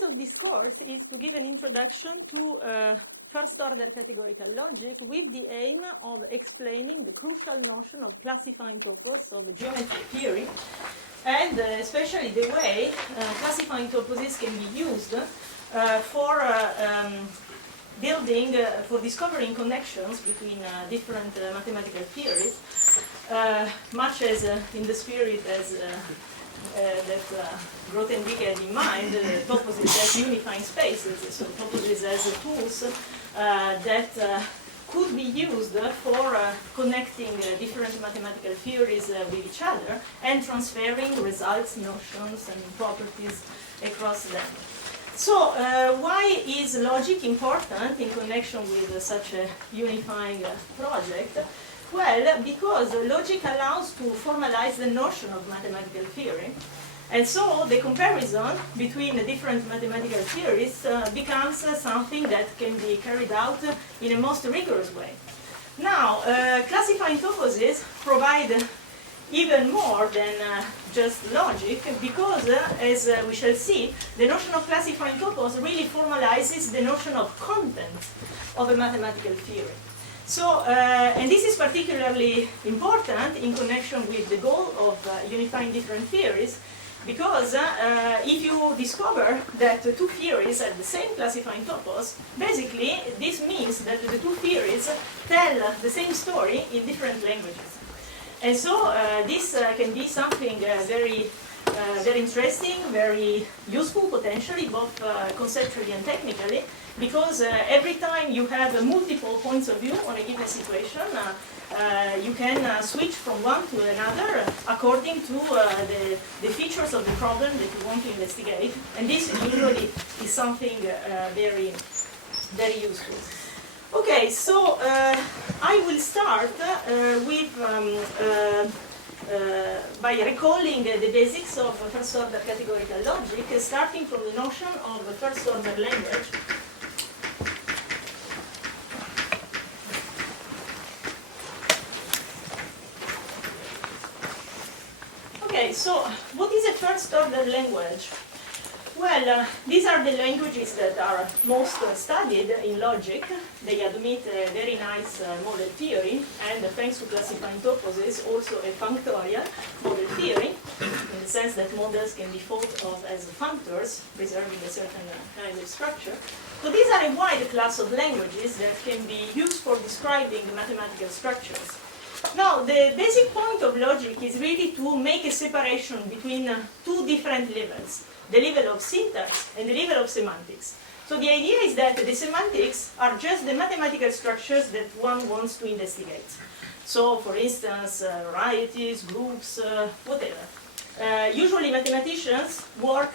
purpose of this course is to give an introduction to first-order categorical logic with the aim of explaining the crucial notion of classifying topos of geometry theory, and especially the way classifying toposes can be used for building, for discovering connections between different mathematical theories, much as in the spirit as that Grothendieck had in mind, toposes as unifying spaces, so toposes as tools that could be used for connecting different mathematical theories with each other and transferring results, notions, and properties across them. So why is logic important in connection with such a unifying project? Well, because logic allows to formalize the notion of mathematical theory, and so the comparison between the different mathematical theories becomes something that can be carried out in a most rigorous way. Now, classifying toposes provide even more than just logic, because, as we shall see, the notion of classifying topos really formalizes the notion of content of a mathematical theory. So, and this is particularly important in connection with the goal of unifying different theories, because if you discover that two theories have the same classifying topos, basically this means that the two theories tell the same story in different languages. And so this can be something very interesting, very useful potentially, both conceptually and technically, because every time you have multiple points of view on a given situation, you can switch from one to another according to the features of the problem that you want to investigate. And this usually is something very useful. Okay, so I will start with by recalling the basics of first-order categorical logic, starting from the notion of first-order language. Okay, so what is a first-order language? Well, these are the languages that are most studied in logic. They admit a very nice model theory, and thanks to classifying toposes, also a functorial model theory, in the sense that models can be thought of as functors, preserving a certain kind of structure. So these are a wide class of languages that can be used for describing mathematical structures. Now, the basic point of logic is really to make a separation between two different levels, the level of syntax and the level of semantics. So the idea is that the semantics are just the mathematical structures that one wants to investigate. So, for instance, varieties, groups, whatever. Usually mathematicians work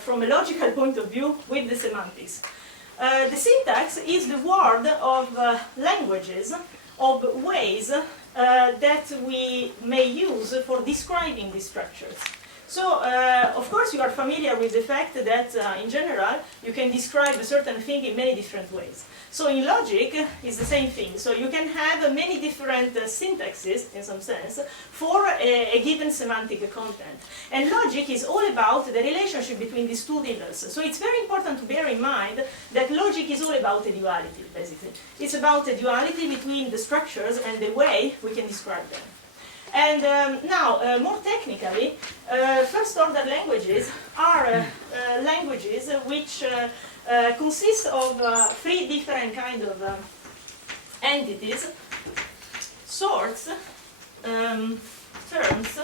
from a logical point of view with the semantics. The syntax is the word of languages, of ways that we may use for describing these structures. So, of course, you are familiar with the fact that, in general, you can describe a certain thing in many different ways. So, in logic, it's the same thing. So, you can have many different syntaxes, in some sense, for a given semantic content. And logic is all about the relationship between these two levels. So, it's very important to bear in mind that logic is all about a duality, basically. It's about a duality between the structures and the way we can describe them. And now, more technically, first-order languages are languages which consist of three different kinds of entities: sorts, terms,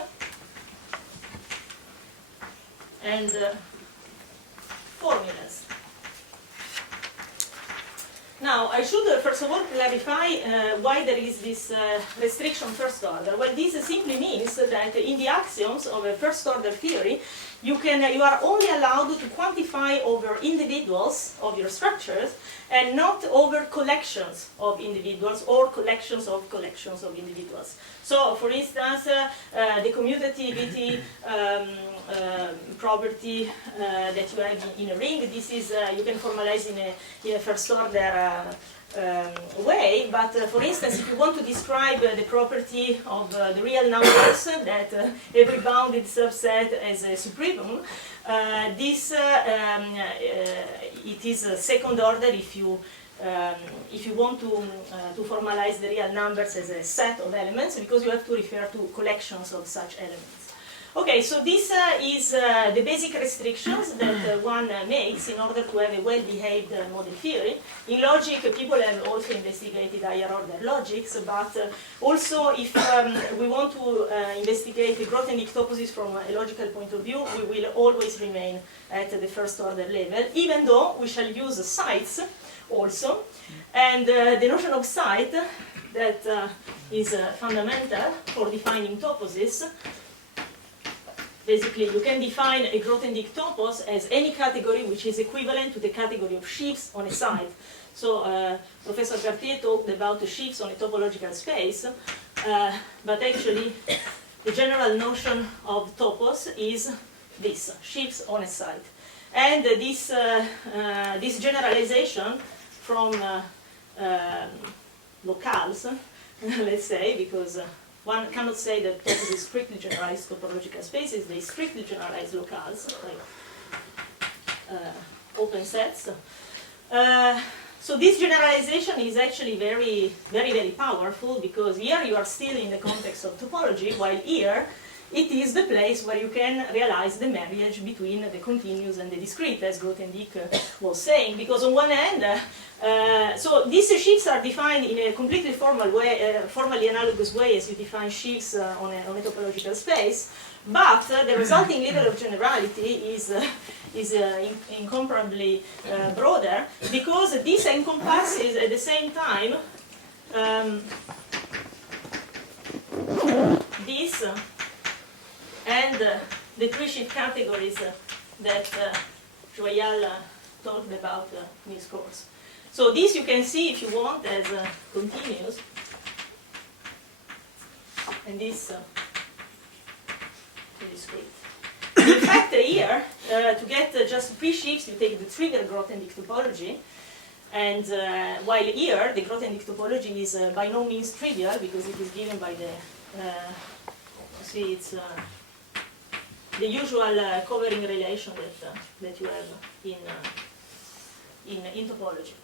and formulas. Now, I should first of all clarify why there is this restriction first order. Well, this simply means that in the axioms of a first order theory, you are only allowed to quantify over individuals of your structures and not over collections of individuals or collections of individuals. So, for instance, the commutativity property that you have in a ring, this is, you can formalize in a first order way, but for instance, if you want to describe the property of the real numbers, that every bounded subset has a supremum, It is a second order if you want to formalize the real numbers as a set of elements, because you have to refer to collections of such elements. Okay, so this is the basic restrictions that one makes in order to have a well-behaved model theory. In logic, people have also investigated higher order logics, but also if we want to investigate the Grothendieck toposes from a logical point of view, we will always remain at the first order level, even though we shall use sites also. And the notion of site that is fundamental for defining toposes. Basically, you can define a Grothendieck topos as any category which is equivalent to the category of sheaves on a site. So Professor Cartier talked about the sheaves on a topological space, but actually the general notion of topos is this, sheaves on a site. And this generalization from locales, let's say, because one cannot say that topos is strictly generalized topological spaces, they strictly generalize locales, like open sets. So this generalization is actually very, very, very powerful, because here you are still in the context of topology, while here it is the place where you can realize the marriage between the continuous and the discrete, as Grothendieck was saying. Because on one hand, so these sheaves are defined in a completely formal way, formally analogous way as you define sheaves on a topological space, but the resulting level of generality is incomparably broader, because this encompasses at the same time this and the three sheaf categories that Joyal talked about in his course. So this you can see, if you want, as continuous, and this discrete. In fact, here, to get just three sheaves, you take the trigger Grothendieck topology, and while here, the Grothendieck topology is by no means trivial, because it is given by the, see, it's the usual covering relation that you have in topology.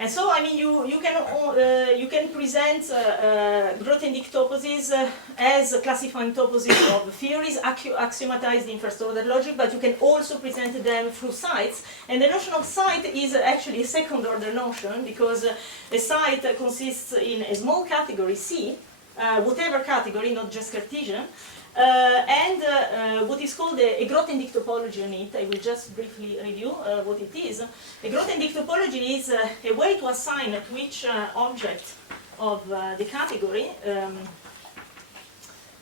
And so, I mean, you can present Grothendieck toposes as classifying toposes of theories axiomatized in first order logic, but you can also present them through sites. And the notion of site is actually a second order notion, because a site consists in a small category C, whatever category, not just Cartesian, and what is called a Grothendieck topology on it. I will just briefly review what it is. A Grothendieck topology is a way to assign to each object of the category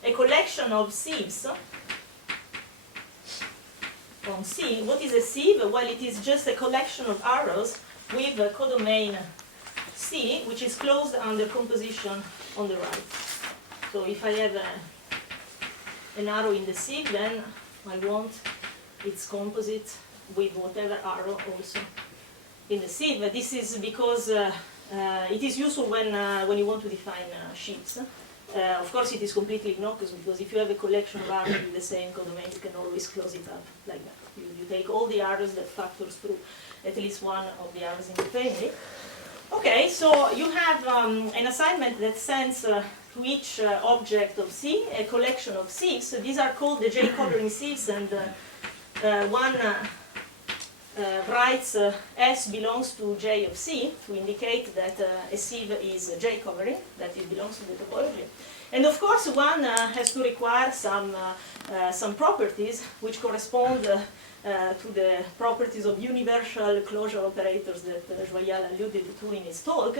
a collection of sieves on C. What is a sieve? Well, it is just a collection of arrows with a codomain C, which is closed under composition on the right. So if I have an arrow in the sieve, then I want its composite with whatever arrow also in the sieve. This is because it is useful when you want to define sheaves. Of course, it is completely innocuous, because if you have a collection of arrows with the same codomain, you can always close it up like that. You take all the arrows that factors through at least one of the arrows in the family. Okay, so you have an assignment that sends to each object of C a collection of sieves. So these are called the J-covering sieves, and one writes S belongs to J of C to indicate that a sieve is J-covering, that it belongs to the topology. And of course, one has to require some properties which correspond to the properties of universal closure operators that Joyal alluded to in his talk.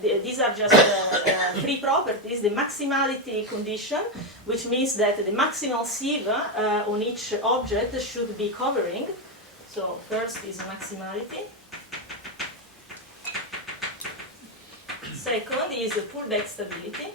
These are just three properties. The maximality condition, which means that the maximal sieve on each object should be covering. So first is maximality. Second is pullback stability.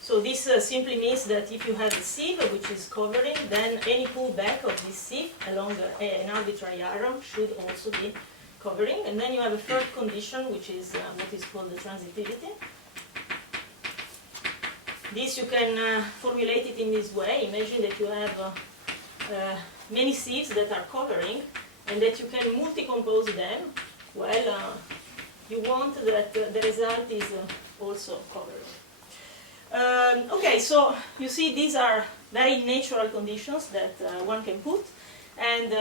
So this simply means that if you have a sieve which is covering, then any pullback of this sieve along an arbitrary arrow should also be covering. And then you have a third condition, which is what is called the transitivity. this you can formulate it in this way. Imagine that you have many sieves that are covering, and that you can multi-compose them. Well, you want that the result is also covering. Okay, so you see these are very natural conditions that one can put, and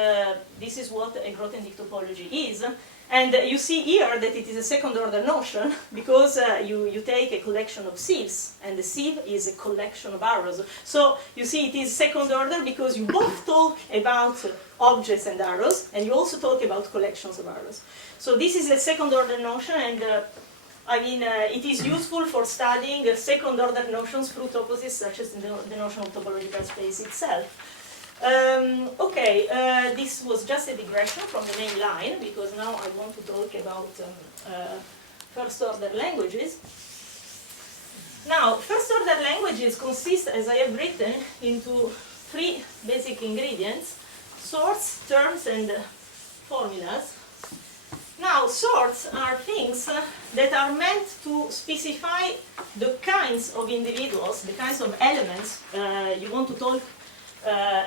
this is what a Grothendieck topology is. And you see here that it is a second-order notion because you take a collection of sieves, and the sieve is a collection of arrows. So you see it is second-order because you both talk about objects and arrows, and you also talk about collections of arrows. So this is a second-order notion, and I mean, it is useful for studying second-order notions through toposes, such as the notion of topological space itself. This was just a digression from the main line, because now I want to talk about first-order languages. Now, first-order languages consist, as I have written, into three basic ingredients: sorts, terms, and formulas. Now, sorts are things that are meant to specify the kinds of individuals, the kinds of elements you want to talk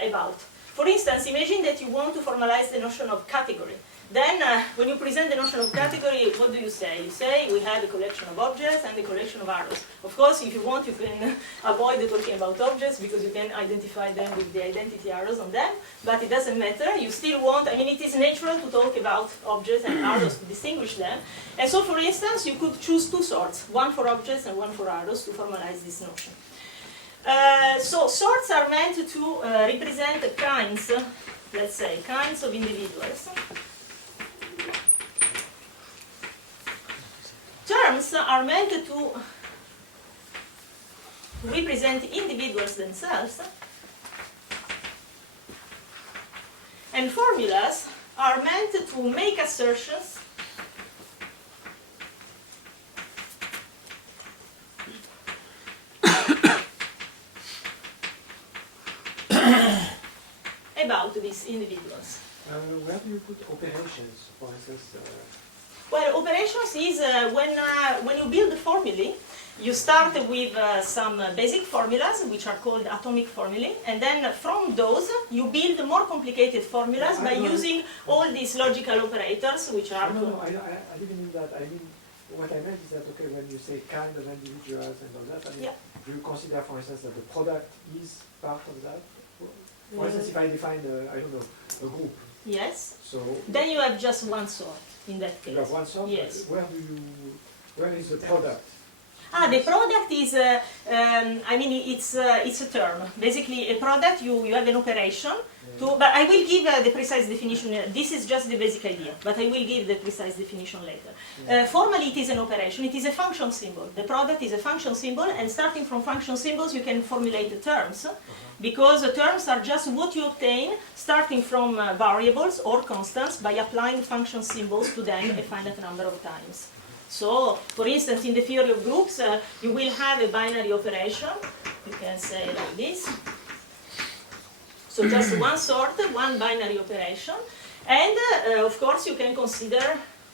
about. For instance, imagine that you want to formalize the notion of category. Then, when you present the notion of category, what do you say? You say we have a collection of objects and a collection of arrows. Of course, if you want, you can avoid talking about objects because you can identify them with the identity arrows on them, but it doesn't matter. You still want, I mean, it is natural to talk about objects and arrows to distinguish them. And so, for instance, you could choose two sorts, one for objects and one for arrows, to formalize this notion. So sorts are meant to represent kinds, let's say, kinds of individuals. Terms are meant to represent individuals themselves. And formulas are meant to make assertions about these individuals. Where do you put operations, for instance? Well, operations is when you build formulae, you start with some basic formulas, which are called atomic formulae, and then from those you build more complicated formulas by using all these logical operators, which are... No, I didn't mean that. I mean, what I meant is that, okay, when you say kind of individuals and all that, I mean, do you consider, for instance, that the product is part of that? For instance, if I define, I don't know, a group. Yes. So then you have just one sort in that case. You have one sort? Yes. Where is the product? The product is, I mean, it's a term. Basically, a product, you have an operation, but I will give the precise definition. This is just the basic idea, but I will give the precise definition later. Formally, it is an operation. It is a function symbol. The product is a function symbol, and starting from function symbols, you can formulate the terms, because the terms are just what you obtain starting from variables or constants by applying function symbols to them a finite number of times. So, for instance, in the theory of groups, you will have a binary operation. You can say like this. So just one sort, one binary operation. And, of course, you can consider,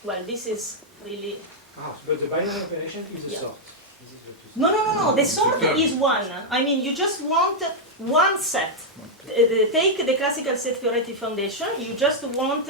well, this is really... But the binary operation is a sort. No. The sort is one. I mean, you just want one set. Take the classical set theoretic foundation. You just want...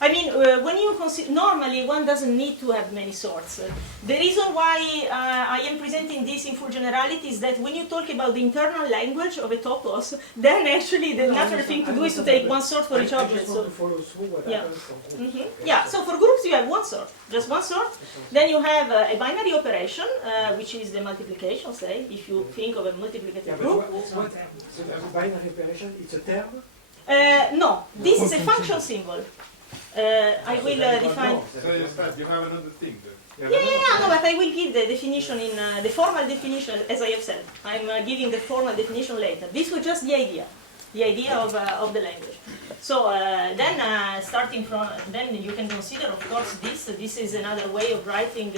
I mean, when you consider, normally one doesn't need to have many sorts. The reason why I am presenting this in full generality is that when you talk about the internal language of a topos, then actually the natural thing to do is to take one sort for each object. So, to follow through what happens for groups. Yeah, so for groups you have one sort, just one sort. Then you have a binary operation, which is the multiplication, say, if you think of a multiplicative group. So the binary operation, it's a term? No, this is a function symbol. I will define... So you have another thing then? No, but I will give the definition in the formal definition, as I have said. I'm giving the formal definition later. This was just the idea of the language. So then, starting from, then you can consider, of course, this is another way of writing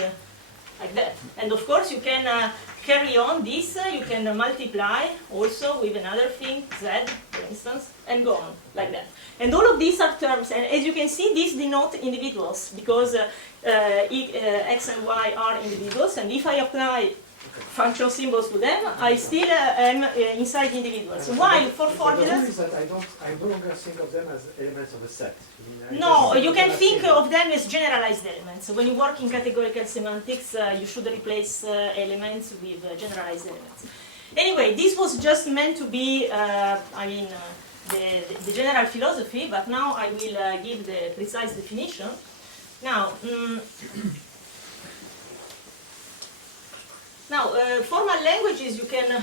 like that. And of course, you can carry on this, you can multiply also with another thing, z, for instance, and go on, like that. And all of these are terms, and as you can see, these denote individuals, because x and y are individuals, and if I apply function symbols to them, I still am inside individuals. While for The formulas, rule is that I no longer think of them as elements of a set. I mean, no, you can as think symbols. of them as generalized elements. When you work in categorical semantics, you should replace elements with generalized elements. Anyway, this was just meant to be, the general philosophy, but now I will give the precise definition. Now, formal languages, you can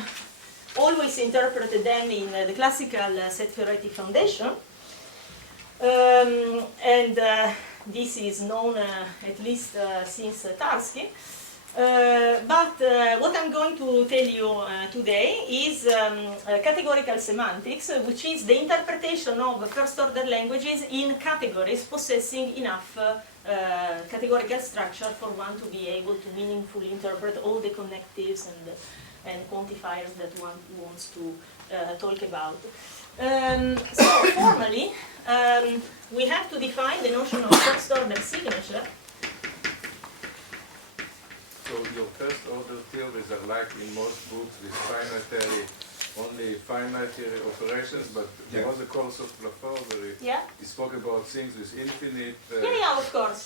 always interpret them in the classical set theoretic foundation. This is known at least since Tarski. But what I'm going to tell you today is categorical semantics, which is the interpretation of first-order languages in categories possessing enough categorical structure for one to be able to meaningfully interpret all the connectives and quantifiers that one wants to talk about. So formally, we have to define the notion of first-order signature. So your first order theories are like in most books with only finite operations, but there was a course of Lafort where he spoke about things with infinite... yeah, of course.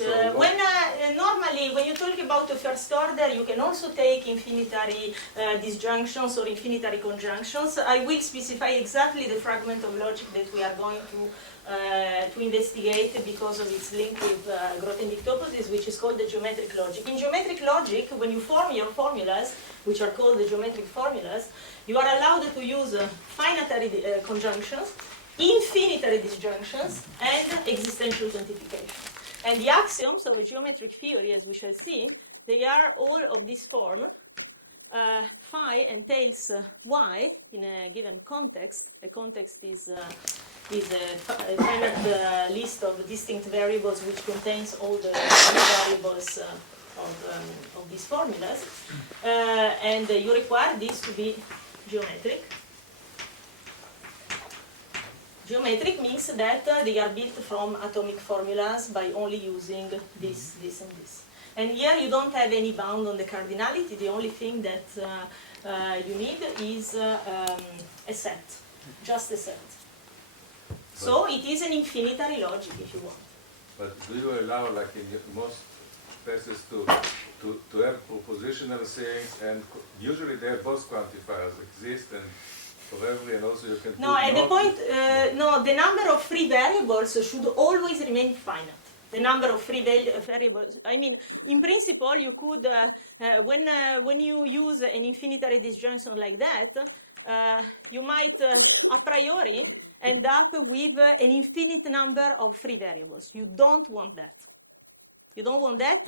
Normally, when you talk about the first order, you can also take infinitary disjunctions or infinitary conjunctions. I will specify exactly the fragment of logic that we are going to investigate because of its link with Grothendieck toposes, which is called the geometric logic. In geometric logic, when you form your formulas, which are called the geometric formulas, you are allowed to use finitary conjunctions, infinitary disjunctions, and existential quantification. And the axioms of a geometric theory, as we shall see, they are all of this form. Phi entails y in a given context. A context is a finite list of distinct variables which contains all the variables of these formulas. And you require this to be geometric. Geometric means that they are built from atomic formulas by only using this, this, and this. And here you don't have any bound on the cardinality. The only thing that you need is a set, just a set. So it is an infinitary logic, if you want. But do you allow, like in most places, to have propositional things, and usually they have both quantifiers exist, and for every, and also you can... No, at the point, no, the number of free variables should always remain finite. The number of free variables, I mean, in principle, you could, when you use an infinitary disjunction like that, you might, a priori, end up with an infinite number of free variables. You don't want that. You don't want that.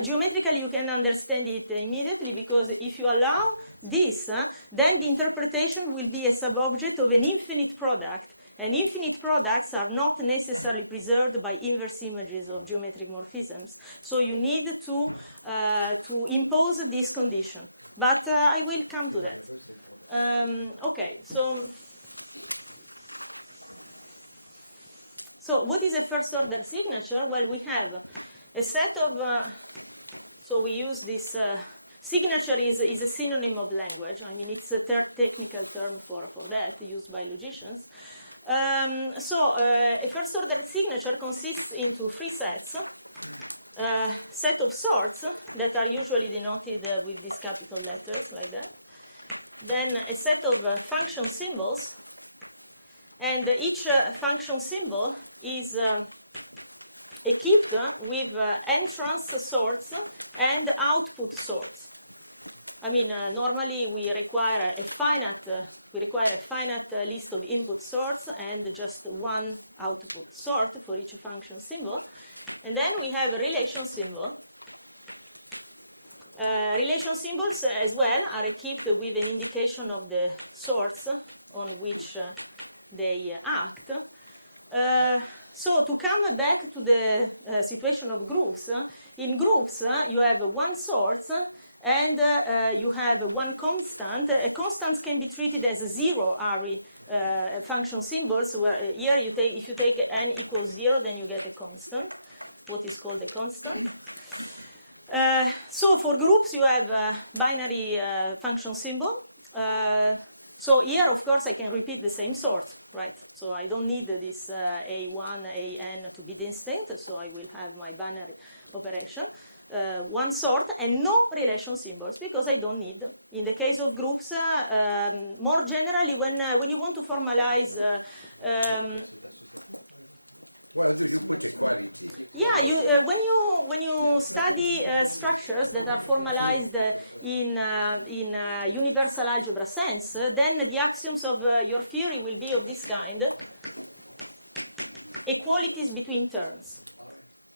Geometrically, you can understand it immediately, because if you allow this, then the interpretation will be a subobject of an infinite product. And infinite products are not necessarily preserved by inverse images of geometric morphisms. So you need to impose this condition. But I will come to that. Okay, so what is a first-order signature? Well, we have a set of, so we use this, signature is a synonym of language. I mean, it's a technical term for that, used by logicians. A first-order signature consists into three sets. Set of sorts that are usually denoted with these capital letters, like that. Then a set of function symbols. And each function symbol is equipped with entrance sorts and output sorts. I mean, normally we require a finite list of input sorts and just one output sort for each function symbol. And then we have a relation symbol. Relation symbols as well are equipped with an indication of the sorts on which they act. So to come back to the situation of groups, in groups you have one source and you have one constant. A constant can be treated as a zero-ary function symbols, where here you take, if you take n equals 0, then you get a constant, what is called a constant. So for groups, you have binary function symbol. So here, of course, I can repeat the same sort, right? So I don't need this A1, AN to be distinct, so I will have my binary operation, one sort, and no relation symbols, because I don't need. In the case of groups, more generally, when you want to formalize yeah, when you study structures that are formalized in universal algebra sense, then the axioms of your theory will be of this kind: equalities between terms.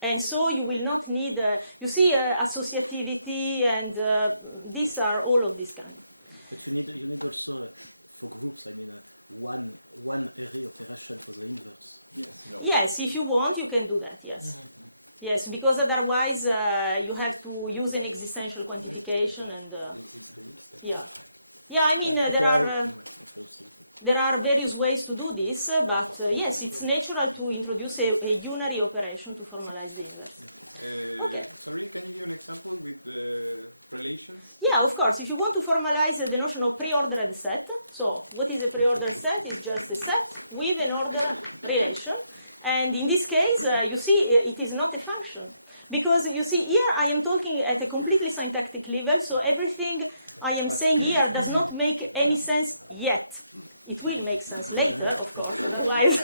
And so you will not need, you see, associativity, and these are all of this kind. Yes, if you want, you can do that, yes. Yes, because otherwise you have to use an existential quantification, and yeah. Yeah, I mean, there are various ways to do this, but yes, it's natural to introduce a unary operation to formalize the inverse. Okay. Yeah, of course, if you want to formalize the notion of preordered set, so what is a preordered set? It's just a set with an order relation. And in this case, you see, it is not a function. Because you see, here I am talking at a completely syntactic level, so everything I am saying here does not make any sense yet. It will make sense later, of course, otherwise.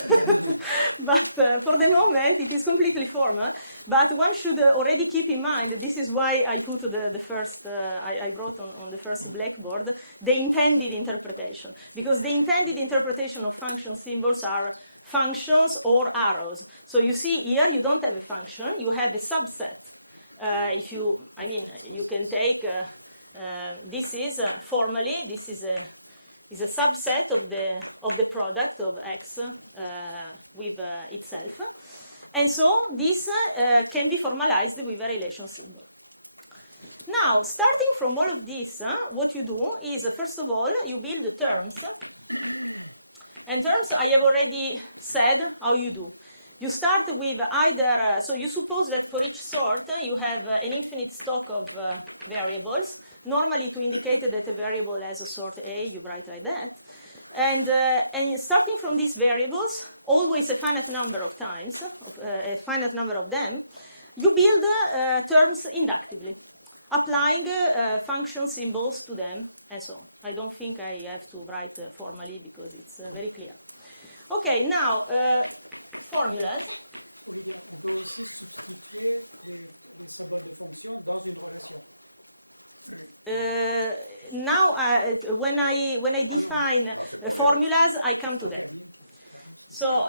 But for the moment, it is completely formal. But one should already keep in mind, this is why I put the first, I wrote on the first blackboard, the intended interpretation. Because the intended interpretation of function symbols are functions or arrows. So you see here, you don't have a function, you have a subset. You can take, this is formally, this is a subset of the product of X with itself. And so this can be formalized with a relation symbol. Now, starting from all of this, what you do is, first of all, you build the terms. And terms, I have already said how you do. You start with either, so you suppose that for each sort, you have an infinite stock of variables. Normally, to indicate that a variable has a sort A, you write like that. And starting from these variables, always a finite number of times, a finite number of them, you build terms inductively, applying function symbols to them, and so on. I don't think I have to write formally because it's very clear. Okay, now, formulas. Now, when I define formulas, I come to that. So,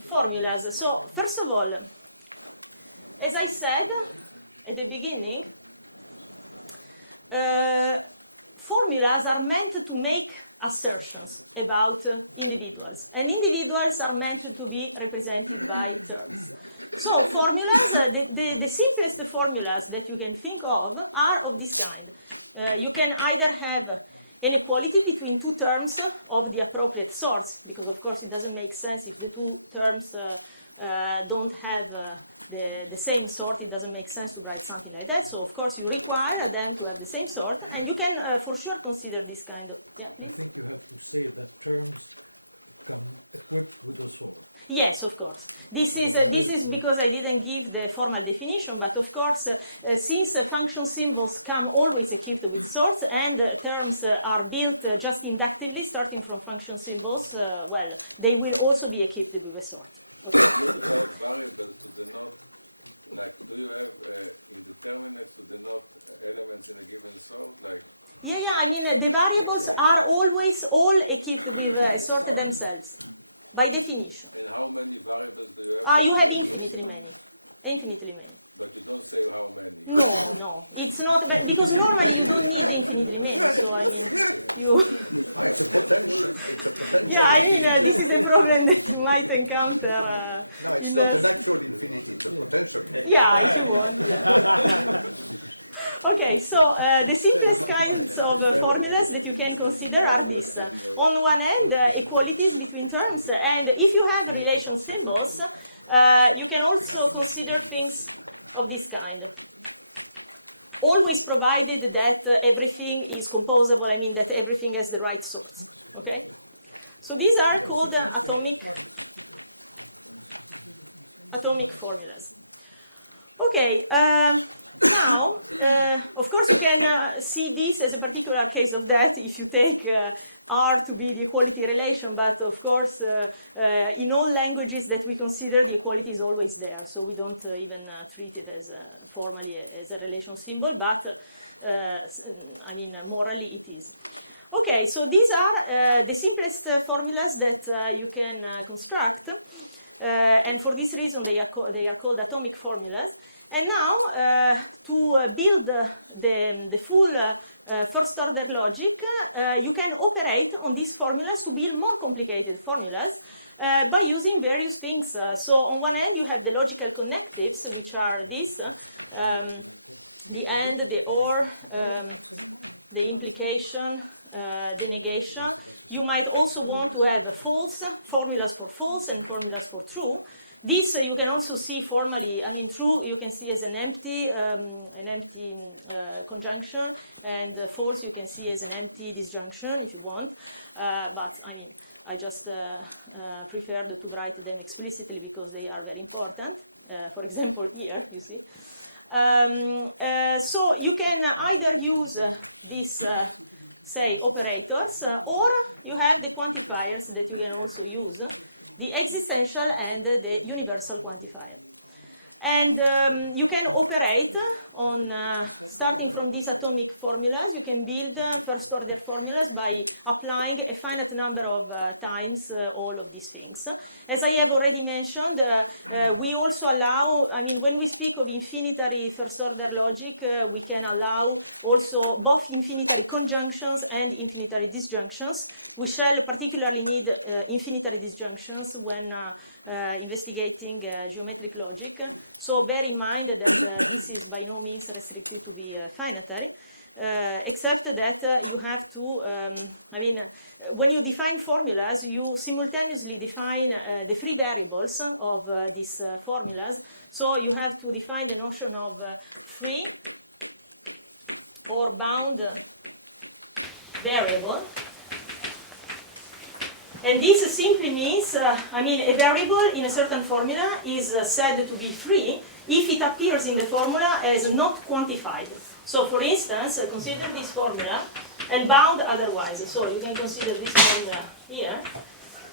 formulas. So, first of all, as I said at the beginning, formulas are meant to make assertions about individuals, and individuals are meant to be represented by terms. So formulas, the simplest formulas that you can think of are of this kind. You can either have an equality between two terms of the appropriate sorts, because of course it doesn't make sense if the two terms don't have the same sort. It doesn't make sense to write something like that. So of course you require them to have the same sort, and you can for sure consider this kind of, yeah, please? Yes, of course. This is because I didn't give the formal definition, but of course, since function symbols come always equipped with sorts, and terms are built just inductively, starting from function symbols, well, they will also be equipped with a sort. Okay. Yeah, I mean, the variables are always all equipped with a sort themselves, by definition. You have infinitely many. Infinitely many. No, it's not, because normally you don't need infinitely many, so I mean, you... Yeah, I mean, this is a problem that you might encounter in the... Yeah, if you want, yeah. Okay, so the simplest kinds of formulas that you can consider are this. On one end, equalities between terms, and if you have relation symbols, you can also consider things of this kind. always provided that everything is composable, I mean that everything has the right sorts, okay? So these are called atomic formulas. Okay, now, of course, you can see this as a particular case of that if you take R to be the equality relation, but of course, in all languages that we consider, the equality is always there, so we don't even treat it as formally as a relation symbol, but I mean, morally it is. Okay, so these are the simplest formulas that you can construct. And for this reason, they are called atomic formulas. And now, to build the full first-order logic, you can operate on these formulas to build more complicated formulas by using various things. So on one end, you have the logical connectives, which are these, the and, the or, the implication, the negation. You might also want to have false, formulas for false and formulas for true. This you can also see formally, I mean true you can see as an empty conjunction, and false you can see as an empty disjunction if you want, but I mean I just preferred to write them explicitly because they are very important. For example here, you see. So you can either use this say operators, or you have the quantifiers that you can also use, the existential and the universal quantifier. And you can operate on, starting from these atomic formulas, you can build first-order formulas by applying a finite number of times all of these things. As I have already mentioned, we also allow, I mean, when we speak of infinitary first-order logic, we can allow also both infinitary conjunctions and infinitary disjunctions. We shall particularly need infinitary disjunctions when investigating geometric logic. So bear in mind that this is by no means restricted to be finitary, except that you have to, I mean, when you define formulas, you simultaneously define the free variables of these formulas. So you have to define the notion of free or bound variable. And this simply means, I mean, a variable in a certain formula is said to be free if it appears in the formula as not quantified. So, for instance, consider this formula and bound otherwise. So, you can consider this formula here.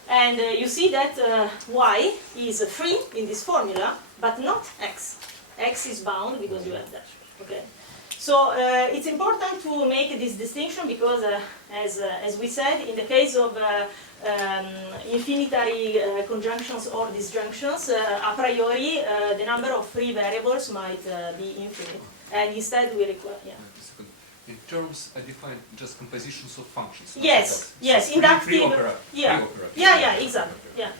And you see that y is free in this formula, but not x. X is bound because you have that. Okay. So it's important to make this distinction because, as we said, in the case of infinitary conjunctions or disjunctions, a priori the number of free variables might be infinite, and instead we require. Yeah. In terms, I define just compositions of functions. Yes, yes, inductive. Yeah, exactly. Yeah.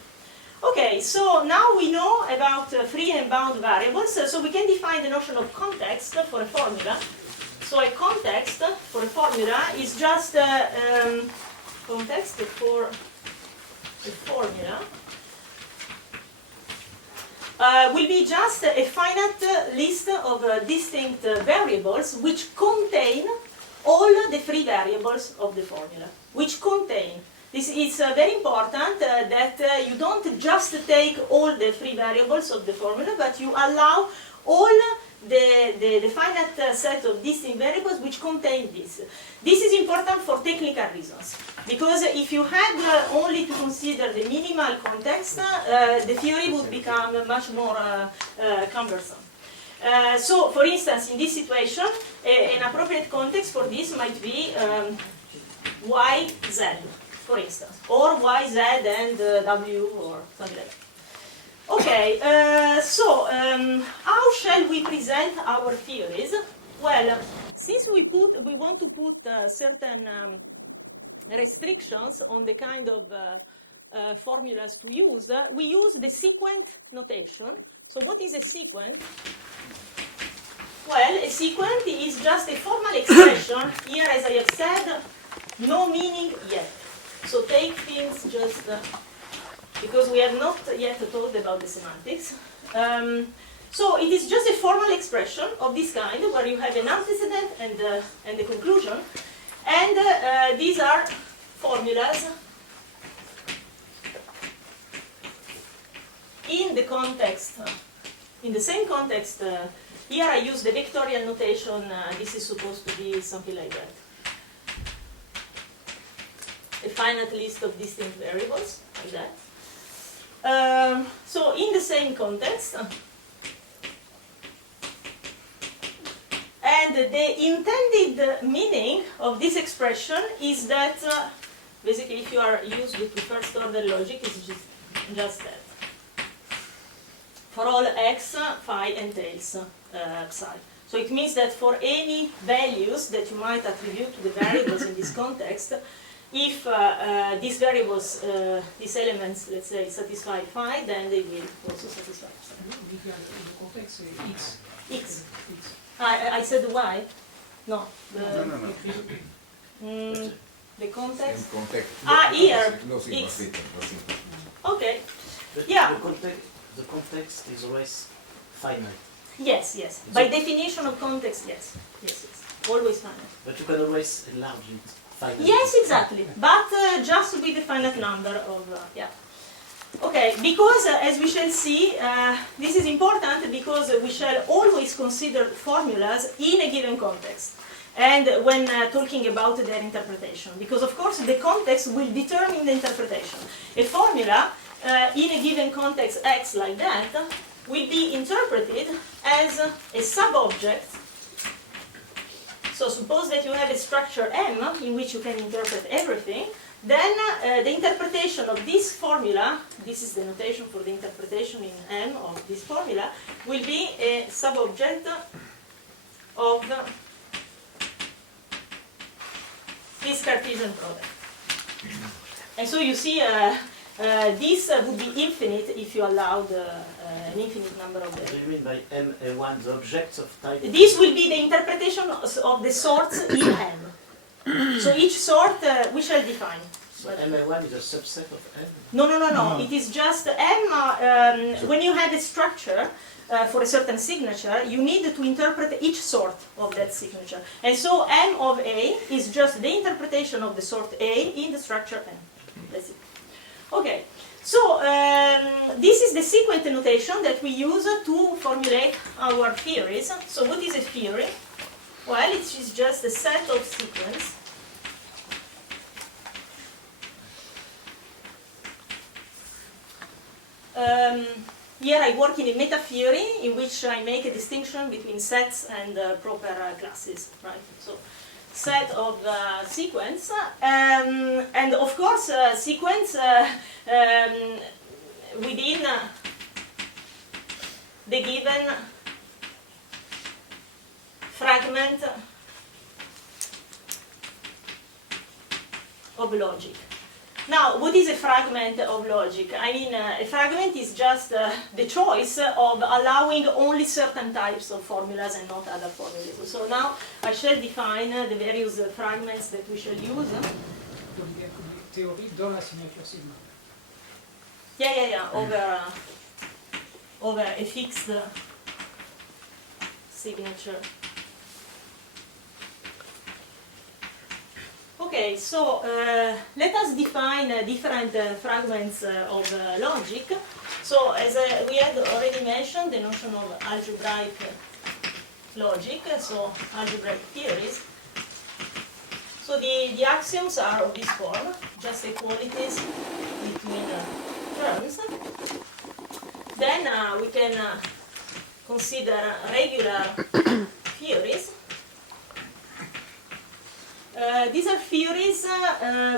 Okay, so now we know about free and bound variables, so we can define the notion of context for a formula. So a context for a formula is just context for a formula will be just a finite list of distinct variables which contain all the free variables of the formula, which contain. This is very important that you don't just take all the free variables of the formula, but you allow all the finite set of distinct variables which contain this. This is important for technical reasons, because if you had only to consider the minimal context, the theory would become much more cumbersome. So, for instance, in this situation, an appropriate context for this might be y, z. For instance, or y, z, and w, or something like that. Okay, so how shall we present our theories? Well, since we want to put certain restrictions on the kind of formulas to use, we use the sequent notation. So what is a sequent? Well, a sequent is just a formal expression. Here, as I have said, no meaning yet. So take things just, because we have not yet talked about the semantics. So it is just a formal expression of this kind where you have an antecedent and a conclusion. And these are formulas in the context, in the same context. Here I use the vectorial notation. This is supposed to be something like that. A finite list of distinct variables, like that. So in the same context, and the intended meaning of this expression is that basically if you are used to first order logic, it's just that. For all x, phi entails psi. So it means that for any values that you might attribute to the variables in this context, if these variables, these elements, let's say, satisfy phi, then they will also satisfy psi. The context x. X. I said y. No. The context. Here. X. Okay. Yeah. The context is always finite. Yes, yes. By definition of context, yes. Yes, yes. Always finite. But you can always enlarge it. Finite. Yes, exactly. But just with a finite number of, yeah. Okay, because as we shall see, this is important because we shall always consider formulas in a given context. And when talking about their interpretation. Because of course the context will determine the interpretation. A formula in a given context X like that will be interpreted as a sub-object. So suppose that you have a structure M in which you can interpret everything, then the interpretation of this formula, this is the notation for the interpretation in M of this formula, will be a sub-object of this Cartesian product. And so you see this would be infinite if you allowed an infinite number of them. What do you mean by M1, the objects of type? This will be the interpretation of the sorts in M. So each sort we shall define. So M1 is a subset of M? No. It is just M, when you have a structure for a certain signature, you need to interpret each sort of that signature. And so M of A is just the interpretation of the sort A in the structure M. That's it. Okay, so this is the sequent notation that we use to formulate our theories. So what is a theory? Well, it is just a set of sequence here I work in a meta theory in which I make a distinction between sets and proper classes, right? So set of sequence, and of course sequence within the given fragment of logic. Now, what is a fragment of logic? I mean, a fragment is just the choice of allowing only certain types of formulas and not other formulas. So now I shall define the various fragments that we shall use. Théorie dans la signature sigma. Yeah. Over a fixed signature. Okay, so let us define different fragments of logic. So as we had already mentioned, the notion of algebraic logic, so algebraic theories. So the axioms are of this form, just equalities between terms. Then we can consider regular theories. These are theories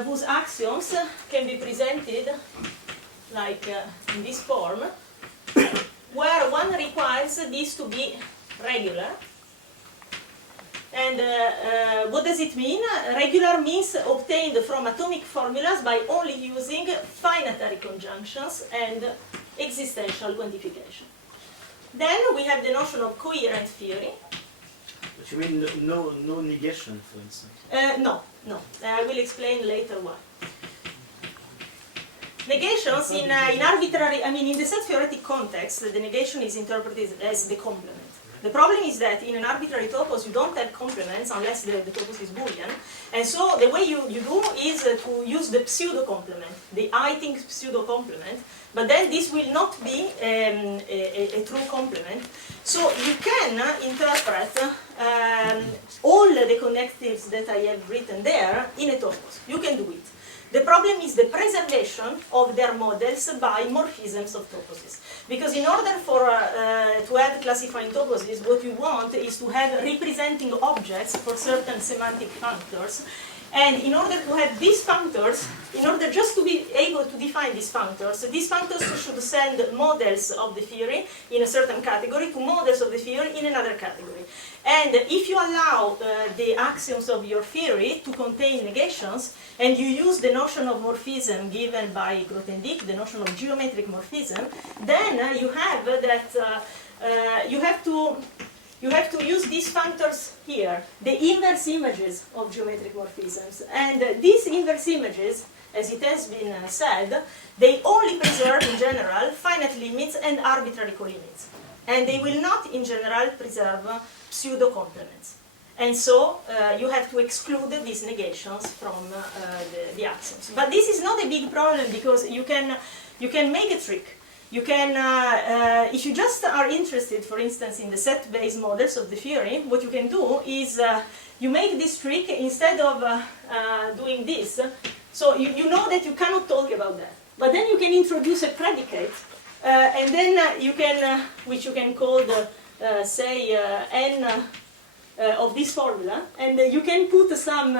whose axioms can be presented like in this form, where one requires this to be regular. And what does it mean? Regular means obtained from atomic formulas by only using finitary conjunctions and existential quantification. Then we have the notion of coherent theory. But you mean no negation, for instance? No. I will explain later why. negations in arbitrary, I mean, in the set theoretic context, the negation is interpreted as the complement. The problem is that in an arbitrary topos, you don't have complements unless the topos is Boolean. And so the way you do is to use the pseudo-complement, the I think pseudo-complement, but then this will not be a true complement. So you can interpret all the connectives that I have written there in a topos. You can do it. The problem is the preservation of their models by morphisms of toposes. Because in order for to have classifying toposes, what you want is to have representing objects for certain semantic functors. And in order to have these functors, in order just to be able to define these functors should send models of the theory in a certain category to models of the theory in another category. And if you allow the axioms of your theory to contain negations, and you use the notion of morphism given by Grothendieck, the notion of geometric morphism, then you have that you have to use these functors here, the inverse images of geometric morphisms. And these inverse images, as it has been said, they only preserve in general finite limits and arbitrary colimits. And they will not in general preserve pseudo-complements. And so you have to exclude these negations from the axioms. But this is not a big problem because you can make a trick. You can, if you just are interested, for instance, in the set-based models of the theory, what you can do is you make this trick instead of doing this. So you know that you cannot talk about that. But then you can introduce a predicate, and then you can, which you can call the, say, n of this formula, and you can put some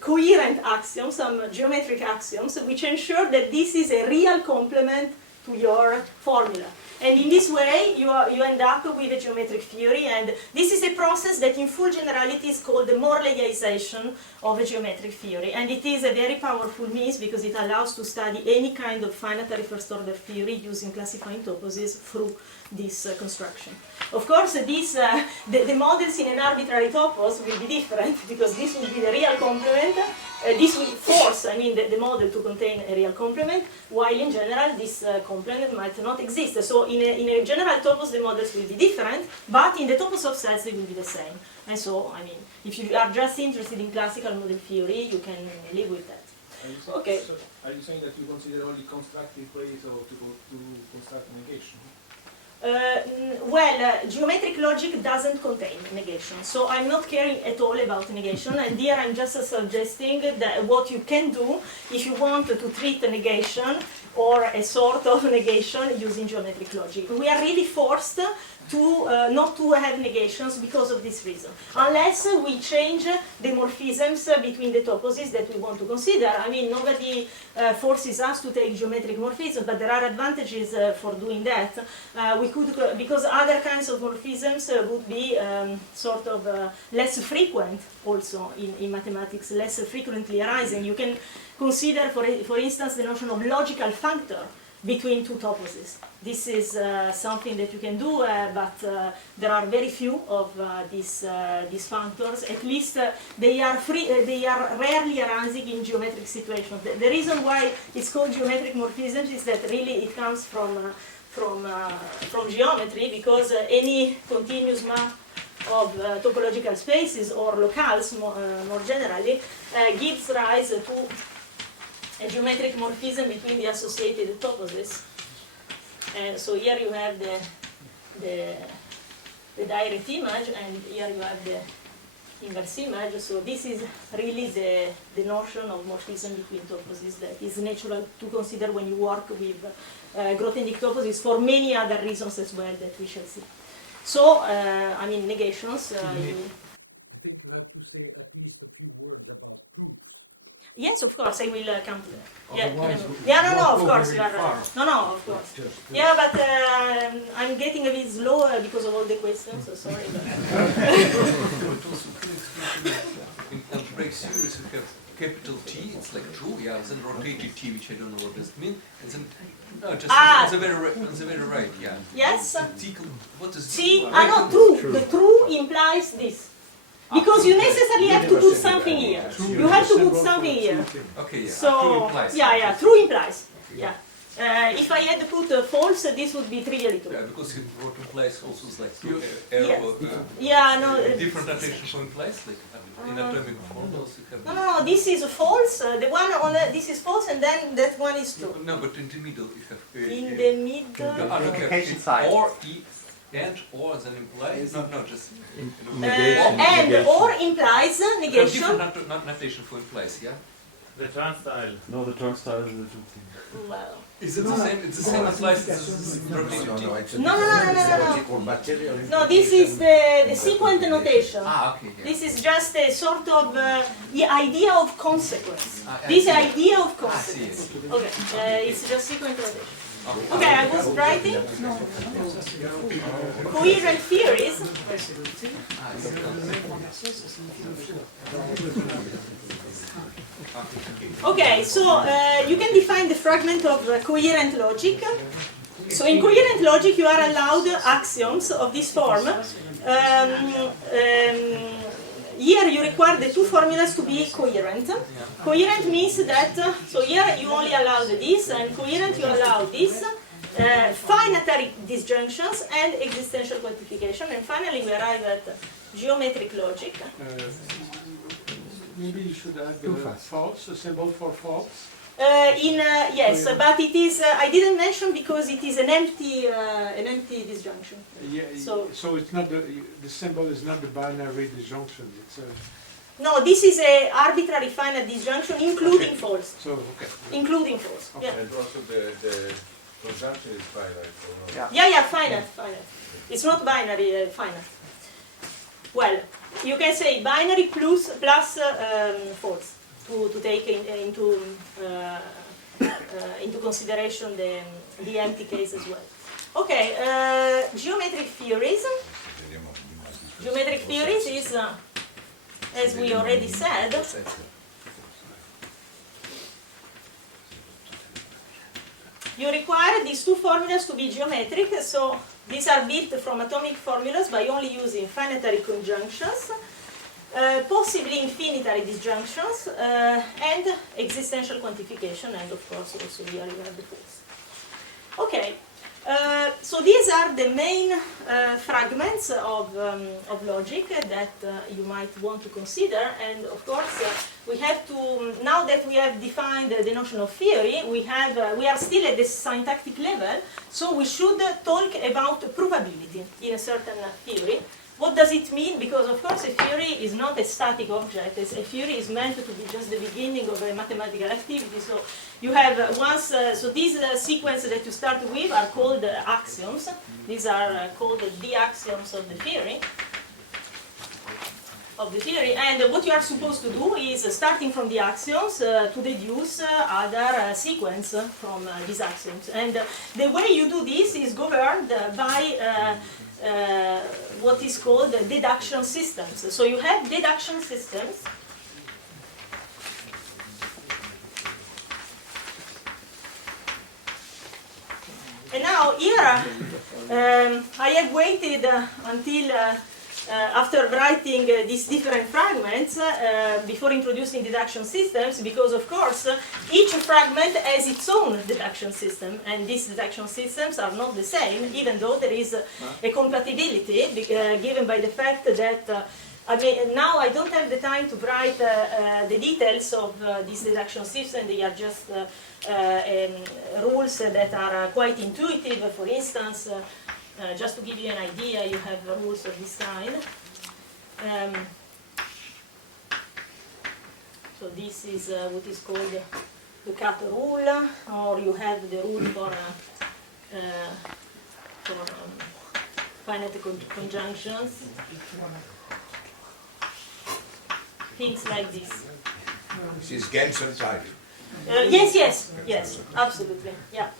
coherent axioms, some geometric axioms, which ensure that this is a real complement to your formula. And in this way, you end up with a geometric theory, and this is a process that in full generality is called the Morleyization of a geometric theory. And it is a very powerful means because it allows to study any kind of finitary first-order theory using classifying toposes through this construction. Of course, the models in an arbitrary topos will be different because this will be the real complement. This will force, the model to contain a real complement, while in general this complement might not exist. So in a general topos the models will be different, but in the topos of sets they will be the same. And so, if you are just interested in classical model theory, you can live with that. Okay. So are you saying that you consider only constructive ways to construct negation? Geometric logic doesn't contain negation, so I'm not caring at all about negation, and here I'm just suggesting that what you can do if you want to treat a negation or a sort of negation using geometric logic. We are really forced to not to have negations because of this reason, unless we change the morphisms between the toposes that we want to consider. Nobody forces us to take geometric morphisms, but there are advantages for doing that. We could, because other kinds of morphisms would be sort of less frequent also in mathematics, less frequently arising. You can consider, for instance, the notion of logical functor between two toposes. This is something that you can do, but there are very few of these functors. At least they are rarely arising in geometric situations. The reason why it's called geometric morphisms is that really it comes from geometry, because any continuous map of topological spaces or locales more generally gives rise to a geometric morphism between the associated toposes. And so here you have the direct image, and here you have the inverse image. So this is really the notion of morphism between toposes that is natural to consider when you work with Grothendieck toposes for many other reasons as well that we shall see. So, negations. Yes, of course, I will come to that. Of course, you are. Of course. Yeah, but I'm getting a bit slow because of all the questions, so sorry. In algebraic series, you have capital T, it's like true, then rotated T, which I don't know what does it mean, and then on the very right, yeah. Yes. T, what is T? True. The true implies this. Because you necessarily have to put something here. You have to put something here. Okay, yeah. So, true implies. True implies. Yeah. If I had put false, this would be trivially true. Yeah, because you wrote in place also is like different notation for in place, like in atomic formulas. No, this is false. The one on this is false, and then that one is true. No, but in the middle you have. In the middle. The application side. Or then implies. No, just. And or implies negation. Different notation for implies, yeah. The turnstile. No, the turnstile is a different thing. Well. Is it the same? It's the same as life. No. No, this is the sequent notation. Okay. Yeah. This is just a sort of the idea of consequence. This idea of consequence. Okay, it's just sequent notation. Okay, I was writing coherent theories. Okay, so you can define the fragment of coherent logic. So in coherent logic you are allowed axioms of this form. Here you require the two formulas to be coherent. Coherent means that, so here you only allow this, and coherent you allow this, finitary disjunctions and existential quantification, and finally we arrive at geometric logic. Maybe you should add false, a symbol for false. Yes, but it is. I didn't mention because it is an empty disjunction. So it's not the symbol is not the binary disjunction. It's no, this is a arbitrary finite disjunction, including false. So including false. Okay. Yeah. And also the conjunction is finite. Or no? Yeah, finite. It's not binary, finite. Well, you can say binary plus false. To take into consideration the empty case as well. Okay, geometric theories. Geometric theories is, as we already said, you require these two formulas to be geometric. So these are built from atomic formulas by only using finitary conjunctions. Possibly infinitary disjunctions, and existential quantification, and of course also here you have the false. Okay, so these are the main fragments of logic that you might want to consider, and of course we have to, now that we have defined the notion of theory, we are still at the syntactic level, so we should talk about probability in a certain theory. What does it mean? Because of course a theory is not a static object. A theory is meant to be just the beginning of a mathematical activity. So you have so these sequence that you start with are called axioms. These are called the axioms of the theory. And what you are supposed to do is, starting from the axioms, to deduce other sequence from these axioms. And the way you do this is governed by what is called deduction systems. So you have deduction systems. And now here, I have waited until after writing these different fragments before introducing deduction systems, because of course each fragment has its own deduction system, and these deduction systems are not the same, even though there is a compatibility given by the fact that now I don't have the time to write the details of these deduction systems. They are just rules that are quite intuitive. For instance, just to give you an idea, you have rules of this kind. So this is what is called the cut rule, or you have the rule for finite conjunctions. Things like this. This is Gensen title. Yes, absolutely. Yeah.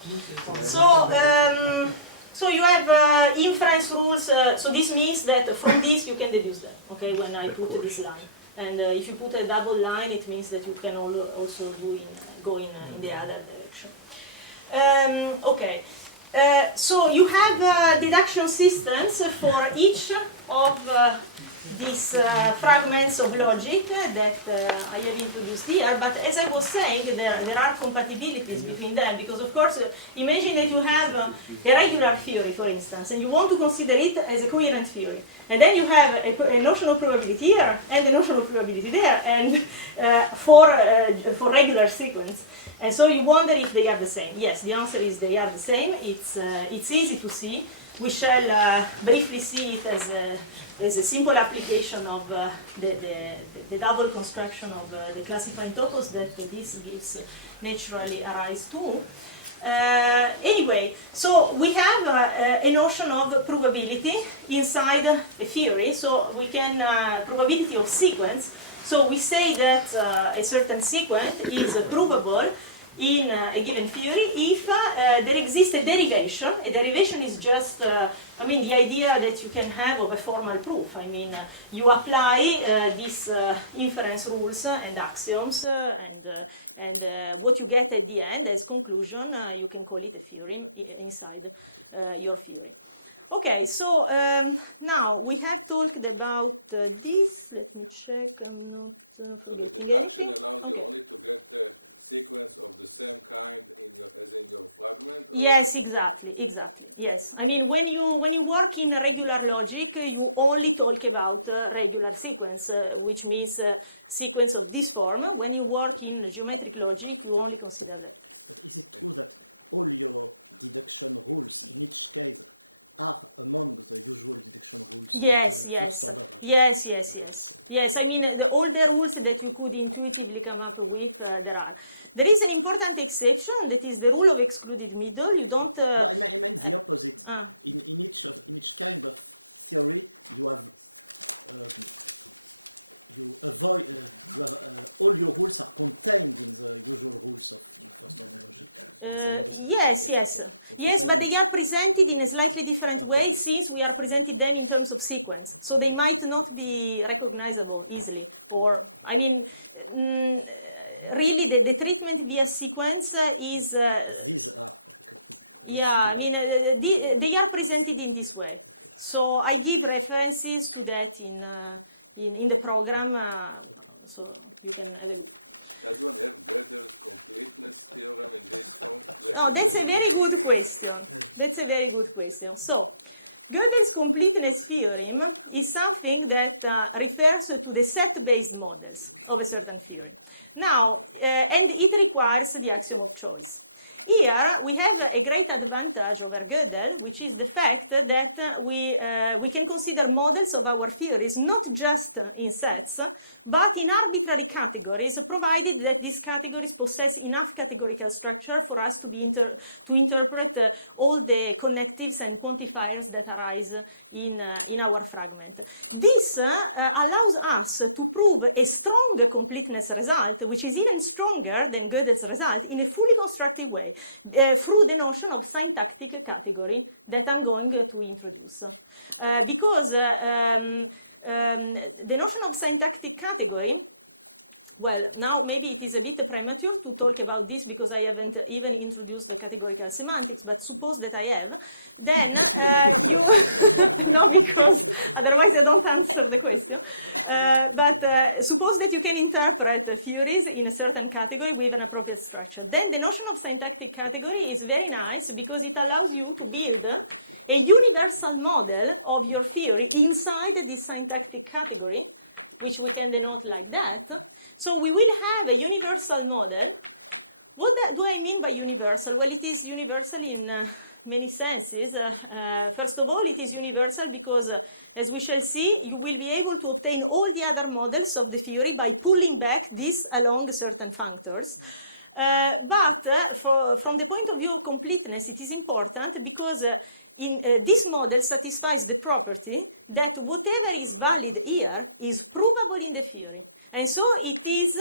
So you have inference rules. So this means that from this you can deduce them. Okay, when I put this line, and if you put a double line, it means that you can also go in the other direction. Okay. So you have deduction systems for each of these fragments of logic that I have introduced here, but as I was saying, there are compatibilities between them, because of course, imagine that you have a regular theory, for instance, and you want to consider it as a coherent theory, and then you have a notion of probability here, and a notion of probability there, and for regular sequence. And so you wonder if they are the same. Yes, the answer is they are the same. It's easy to see. We shall briefly see it as a simple application of the double construction of the classifying topos that this gives naturally a rise to. Anyway, so we have a notion of probability inside a theory. So we can, probability of sequence. So we say that a certain sequence is provable in a given theory if there exists a derivation. A derivation is just, the idea that you can have of a formal proof. You apply these inference rules and axioms, and what you get at the end as conclusion, you can call it a theorem inside your theory. Okay, so now we have talked about this. Let me check, I'm not forgetting anything. Okay. Yes, exactly. Yes, when you work in regular logic, you only talk about regular sequence, which means sequence of this form. When you work in geometric logic, you only consider that. Yes. All the rules that you could intuitively come up with, there are. There is an important exception, that is the rule of excluded middle. You don't... Yes, but they are presented in a slightly different way since we are presenting them in terms of sequence. So they might not be recognizable easily. Or, really the treatment via sequence is, they are presented in this way. So I give references to that in the program, so you can have a look. Oh, that's a very good question. So, Gödel's completeness theorem is something that refers to the set-based models of a certain theory. Now, and it requires the axiom of choice. Here, we have a great advantage over Gödel, which is the fact that we can consider models of our theories not just in sets, but in arbitrary categories, provided that these categories possess enough categorical structure for us to interpret all the connectives and quantifiers that arise in our fragment. This allows us to prove a strong completeness result, which is even stronger than Gödel's result, in a fully constructive way, through the notion of syntactic category that I'm going to introduce. Because the notion of syntactic category, well, now maybe it is a bit premature to talk about this because I haven't even introduced the categorical semantics, but suppose that I have, then you, no, because otherwise I don't answer the question, but suppose that you can interpret theories in a certain category with an appropriate structure. Then the notion of syntactic category is very nice because it allows you to build a universal model of your theory inside this syntactic category, which we can denote like that. So we will have a universal model. What do I mean by universal? Well, it is universal in many senses. First of all, it is universal because, as we shall see, you will be able to obtain all the other models of the theory by pulling back this along certain functors. But from the point of view of completeness, it is important because this model satisfies the property that whatever is valid here is provable in the theory. And so it is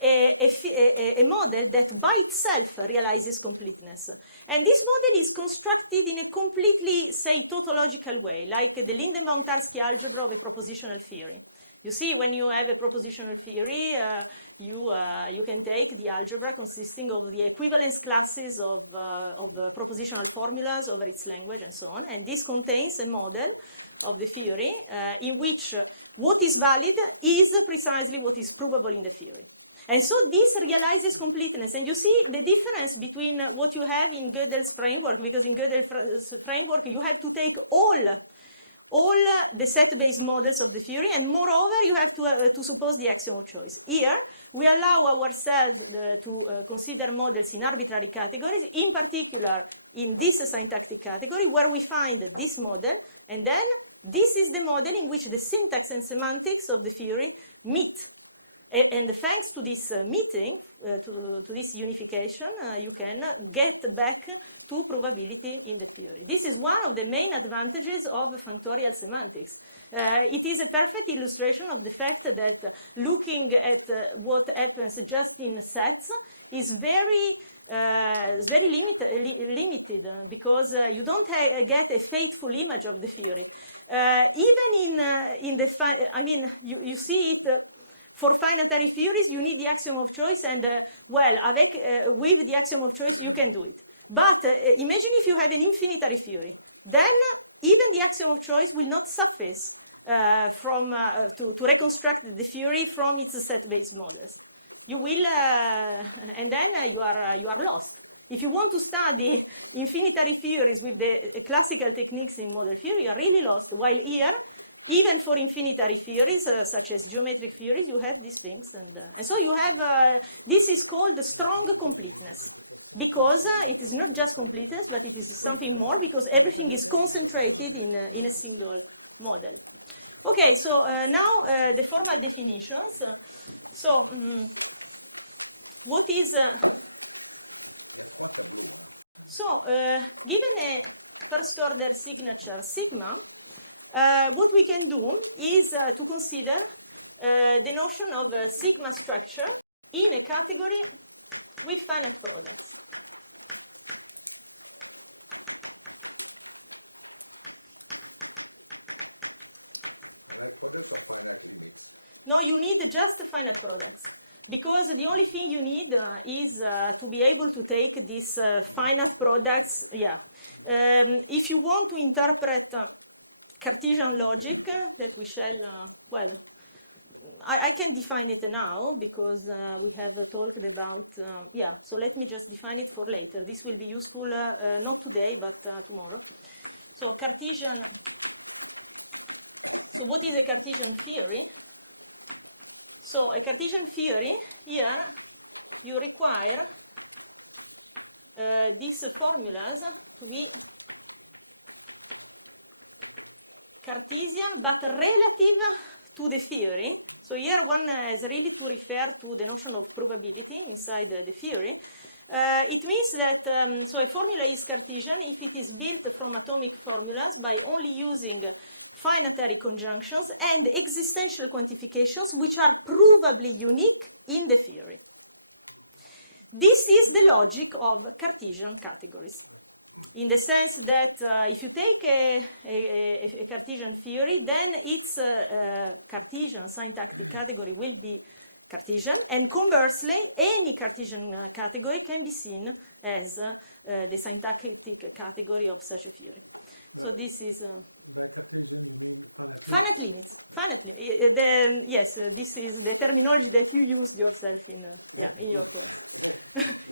a model that by itself realizes completeness. And this model is constructed in a completely, say, tautological way, like the Lindenbaum-Tarski algebra of a propositional theory. You see, when you have a propositional theory, you can take the algebra consisting of the equivalence classes of propositional formulas over its language and so on, and this contains a model of the theory in which what is valid is precisely what is provable in the theory. And so this realizes completeness. And you see the difference between what you have in Gödel's framework, because in Gödel's framework you have to take all the set-based models of the theory, and moreover you have to suppose the axiom of choice. Here we allow ourselves to consider models in arbitrary categories, in particular in this syntactic category, where we find this model, and then this is the model in which the syntax and semantics of the theory meet. And thanks to this meeting, to this unification, you can get back to probability in the theory. This is one of the main advantages of functorial semantics. It is a perfect illustration of the fact that looking at what happens just in sets is very limited because you don't get a faithful image of the theory. Even in the, you see it. For finitary theories, you need the axiom of choice, and with the axiom of choice, you can do it. But imagine if you have an infinitary theory. Then even the axiom of choice will not suffice to reconstruct the theory from its set-based models. You will, and then you are lost. If you want to study infinitary theories with the classical techniques in model theory, you are really lost. While here, even for infinitary theories, such as geometric theories, you have these things. And so you have, this is called strong completeness. Because it is not just completeness, but it is something more, because everything is concentrated in a single model. Okay, so now the formal definitions. What is... given a first-order signature sigma, what we can do is to consider the notion of a sigma structure in a category with finite products. No, you need just finite products. Because the only thing you need is to be able to take these finite products. If you want to interpret Cartesian logic, that we shall, I can define it now because we have talked about, so let me just define it for later. This will be useful not today, but tomorrow. So Cartesian, so what is a Cartesian theory? So a Cartesian theory, here you require these formulas to be Cartesian, but relative to the theory. So here one has really to refer to the notion of probability inside the theory. It means that, so a formula is Cartesian if it is built from atomic formulas by only using finitary conjunctions and existential quantifications which are provably unique in the theory. This is the logic of Cartesian categories. In the sense that if you take a Cartesian theory, then its Cartesian syntactic category will be Cartesian, and conversely, any Cartesian category can be seen as the syntactic category of such a theory. So this is finite limits. Yes, this is the terminology that you used yourself in your course.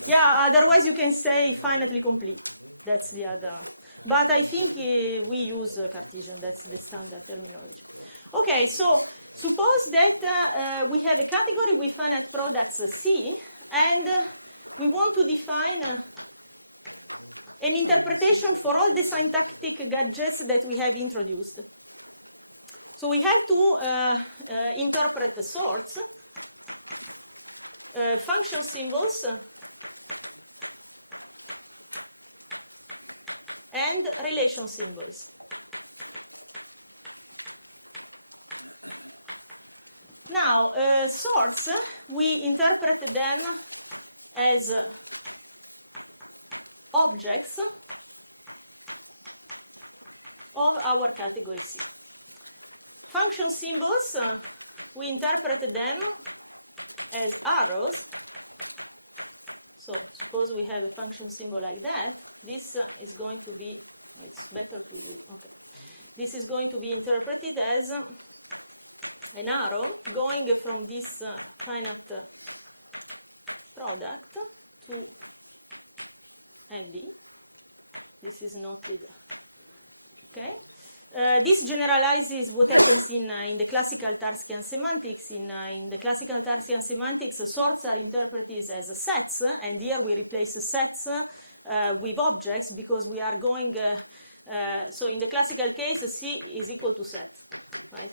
Otherwise you can say finitely complete. That's the other. But I think we use Cartesian. That's the standard terminology. Okay, so suppose that we have a category with finite products C, and we want to define an interpretation for all the syntactic gadgets that we have introduced. So we have to interpret the sorts, function symbols, and relation symbols. Now, sorts, we interpret them as objects of our category C. Function symbols we interpret them as arrows. So suppose we have a function symbol like that. This is going to be, it's better to do, okay. This is going to be interpreted as an arrow going from this finite product to MB. This is noted, okay? This generalizes what happens in the classical Tarskian semantics. In the classical Tarskian semantics, sorts are interpreted as sets, and here we replace sets with objects because we are going, so in the classical case, C is equal to set, right?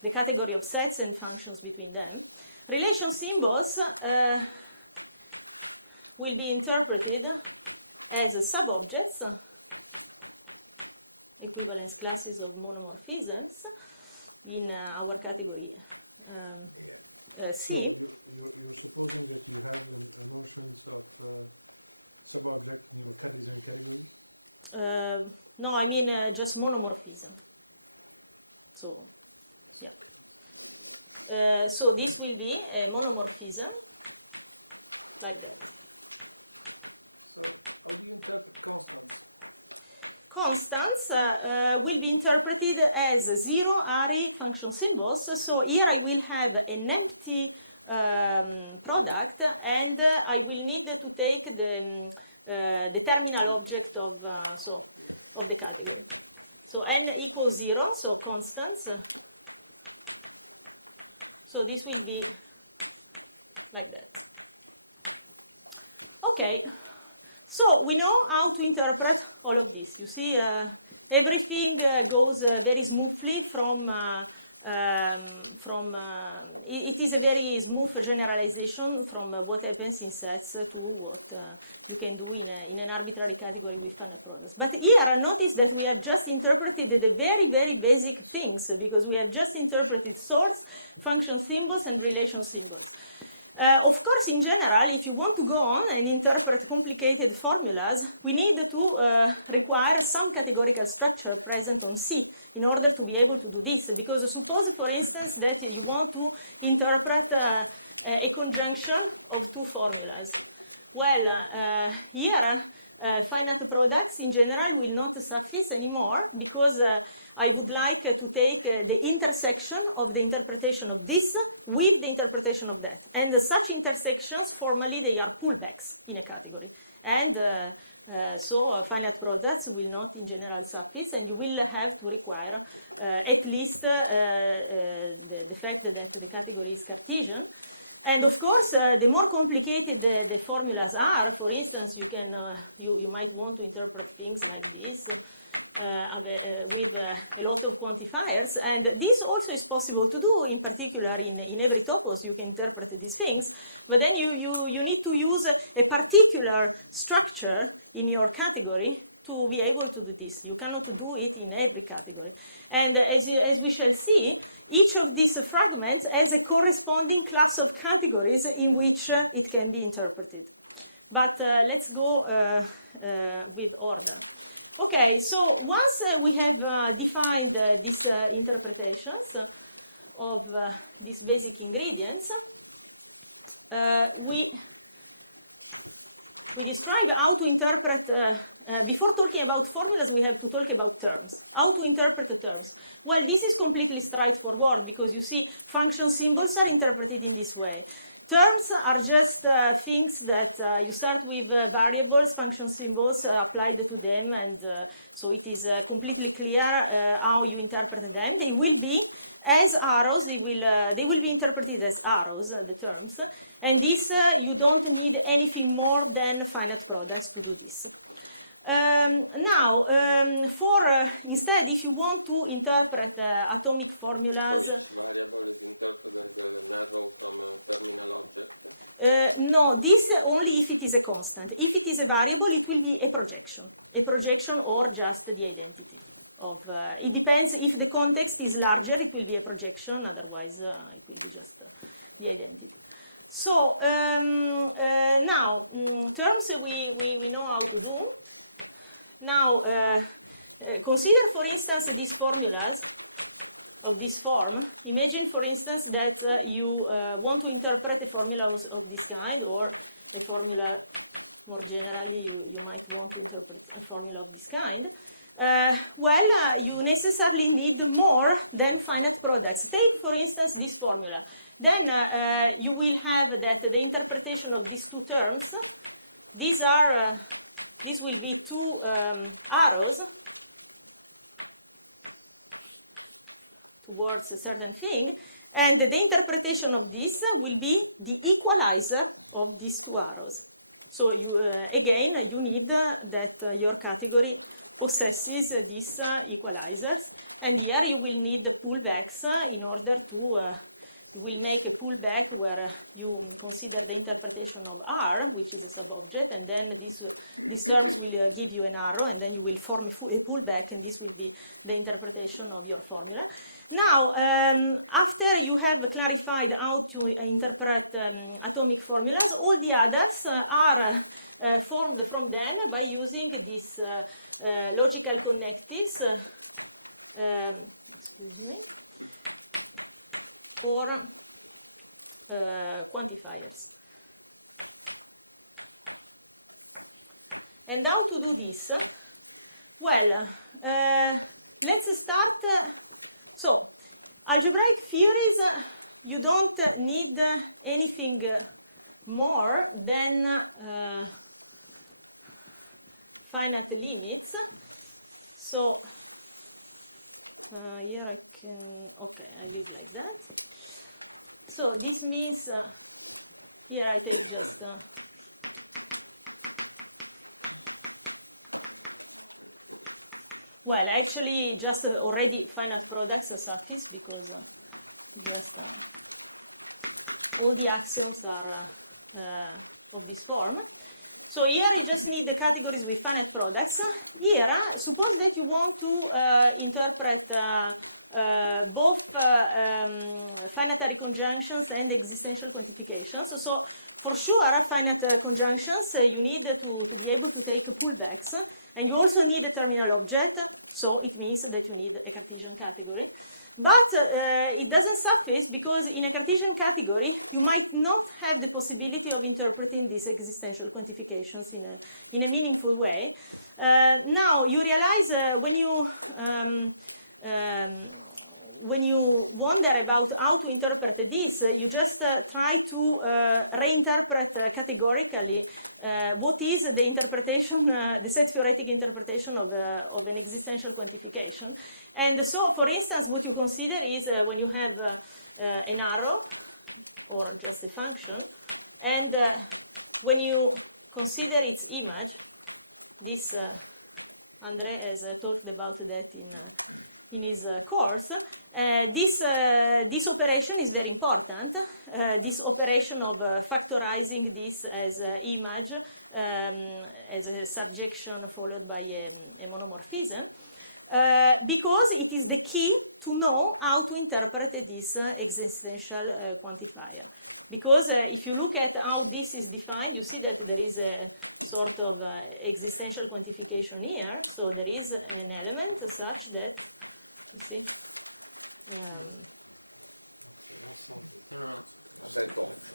The category of sets and functions between them. Relation symbols will be interpreted as sub-objects, equivalence classes of monomorphisms in our category C. No, I mean just monomorphism. So, yeah. So this will be a monomorphism like that. Constants will be interpreted as zero array function symbols. So here I will have an empty product, and I will need to take the terminal object of of the category. So n equals 0, so constants. So this will be like that. Okay. So we know how to interpret all of this. You see, everything goes very smoothly from it is a very smooth generalization from what happens in sets to what you can do in an arbitrary category with finite products. But here, notice that we have just interpreted the very, very basic things because we have just interpreted sorts, function symbols, and relation symbols. Of course, in general, if you want to go on and interpret complicated formulas, we need to require some categorical structure present on C in order to be able to do this. Because suppose, for instance, that you want to interpret a conjunction of two formulas. Well, here, finite products in general will not suffice anymore because I would like to take the intersection of the interpretation of this with the interpretation of that. And such intersections, formally, they are pullbacks in a category. And so finite products will not in general suffice, and you will have to require at least the fact that the category is Cartesian. And of course, the more complicated the formulas are, for instance, you might want to interpret things like this with a lot of quantifiers. And this also is possible to do, in particular in every topos, you can interpret these things. But then you need to use a particular structure in your category to be able to do this. You cannot do it in every category. And as we shall see, each of these fragments has a corresponding class of categories in which it can be interpreted. But let's go with order. Okay, so once we have defined these interpretations of these basic ingredients, we describe how to interpret, before talking about formulas, we have to talk about terms. How to interpret the terms? Well, this is completely straightforward because you see function symbols are interpreted in this way. Terms are just things that you start with variables, function symbols applied to them, and so it is completely clear how you interpret them. They will be as arrows. They will be interpreted as arrows, the terms, and this you don't need anything more than finite products to do this. Now, instead, if you want to interpret atomic formulas. No, this only if it is a constant. If it is a variable, it will be a projection or just the identity of. It depends. If the context is larger, it will be a projection. Otherwise, it will be just the identity. So now, terms we know how to do. Now, consider, for instance, these formulas of this form. Imagine, for instance, that you want to interpret a formula of this kind, or a formula more generally, you might want to interpret a formula of this kind. You necessarily need more than finite products. Take, for instance, this formula. Then you will have that the interpretation of these two terms, these will be two arrows towards a certain thing, and the interpretation of this will be the equalizer of these two arrows. So again, you need that your category possesses these equalizers, and here you will need the pullbacks in order to you will make a pullback where you consider the interpretation of R, which is a sub-object, and then these terms will give you an arrow, and then you will form a pullback, and this will be the interpretation of your formula. Now, after you have clarified how to interpret atomic formulas, all the others are formed from them by using these logical connectives, excuse me, or quantifiers. And how to do this? Well, let's start. So, algebraic theories, you don't need anything more than finite limits. So, here I can, okay, I leave like that. So this means, here I take just, well, actually just already finite products are suffice, because just all the axioms are of this form. So here you just need the categories with finite products. Here, suppose that you want to interpret both finitary conjunctions and existential quantifications. So for sure, finite conjunctions, you need to be able to take pullbacks, and you also need a terminal object, so it means that you need a Cartesian category. But it doesn't suffice, because in a Cartesian category, you might not have the possibility of interpreting these existential quantifications in a meaningful way. Now, you realize when you wonder about how to interpret this, you just try to reinterpret categorically what is the interpretation, the set theoretic interpretation of an existential quantification. And so, for instance, what you consider is when you have an arrow, or just a function, and when you consider its image, this André has talked about that in his course. This operation is very important. This operation of factorizing this as image, as a subjection followed by a monomorphism, because it is the key to know how to interpret this existential quantifier. Because if you look at how this is defined, you see that there is a sort of existential quantification here. So there is an element such that, you see,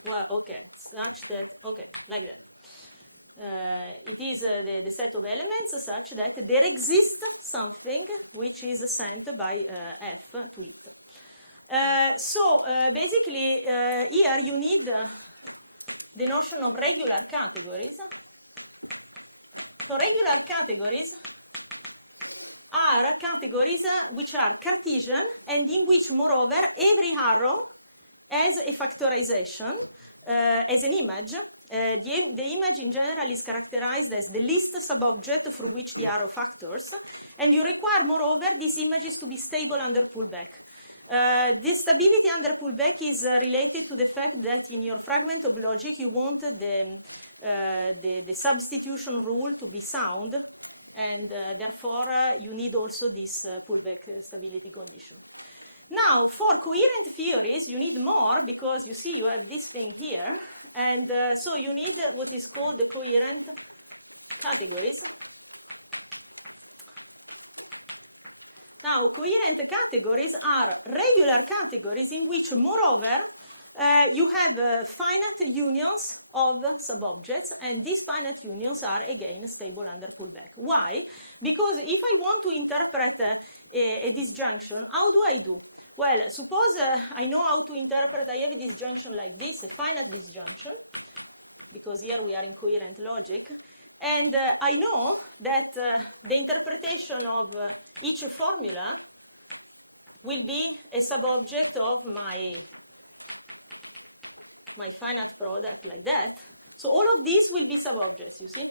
well, okay, such that, okay, like that. It is the set of elements such that there exists something which is sent by F to it. Basically, here you need the notion of regular categories. So regular categories are categories which are Cartesian, and in which, moreover, every arrow has a factorization as an image. The image in general is characterized as the least subobject for which the arrow factors, and you require, moreover, these images to be stable under pullback. This stability under pullback is related to the fact that in your fragment of logic you want the substitution rule to be sound, and therefore you need also this pullback stability condition. Now, for coherent theories, you need more, because you see you have this thing here, and so you need what is called the coherent categories. Now, coherent categories are regular categories in which, moreover, you have finite unions of subobjects, and these finite unions are, again, stable under pullback. Why? Because if I want to interpret a disjunction, how do I do? Well, suppose I know how to interpret, I have a disjunction like this, a finite disjunction, because here we are in coherent logic, and I know that the interpretation of each formula will be a subobject of my finite product like that. So all of these will be subobjects, you see?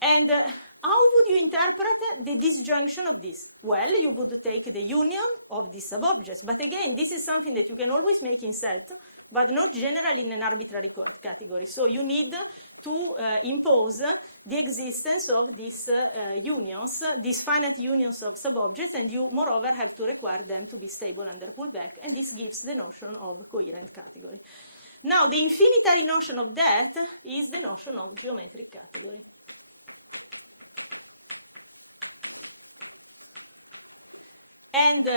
And how would you interpret the disjunction of this? Well, you would take the union of these subobjects. But again, this is something that you can always make in set, but not generally in an arbitrary category. So you need to impose the existence of these unions, these finite unions of subobjects, and you, moreover, have to require them to be stable under pullback. And this gives the notion of coherent category. Now, the infinitary notion of that is the notion of geometric category. And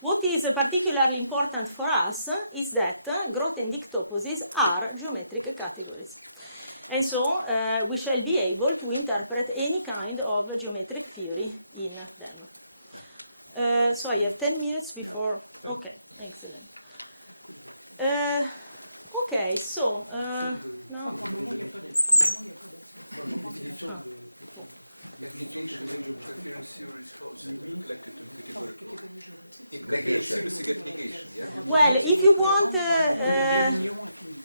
what is particularly important for us is that Grothendieck toposes are geometric categories. And so we shall be able to interpret any kind of geometric theory in them. So I have 10 minutes before. Okay, excellent. Okay, so now. Well, if you want,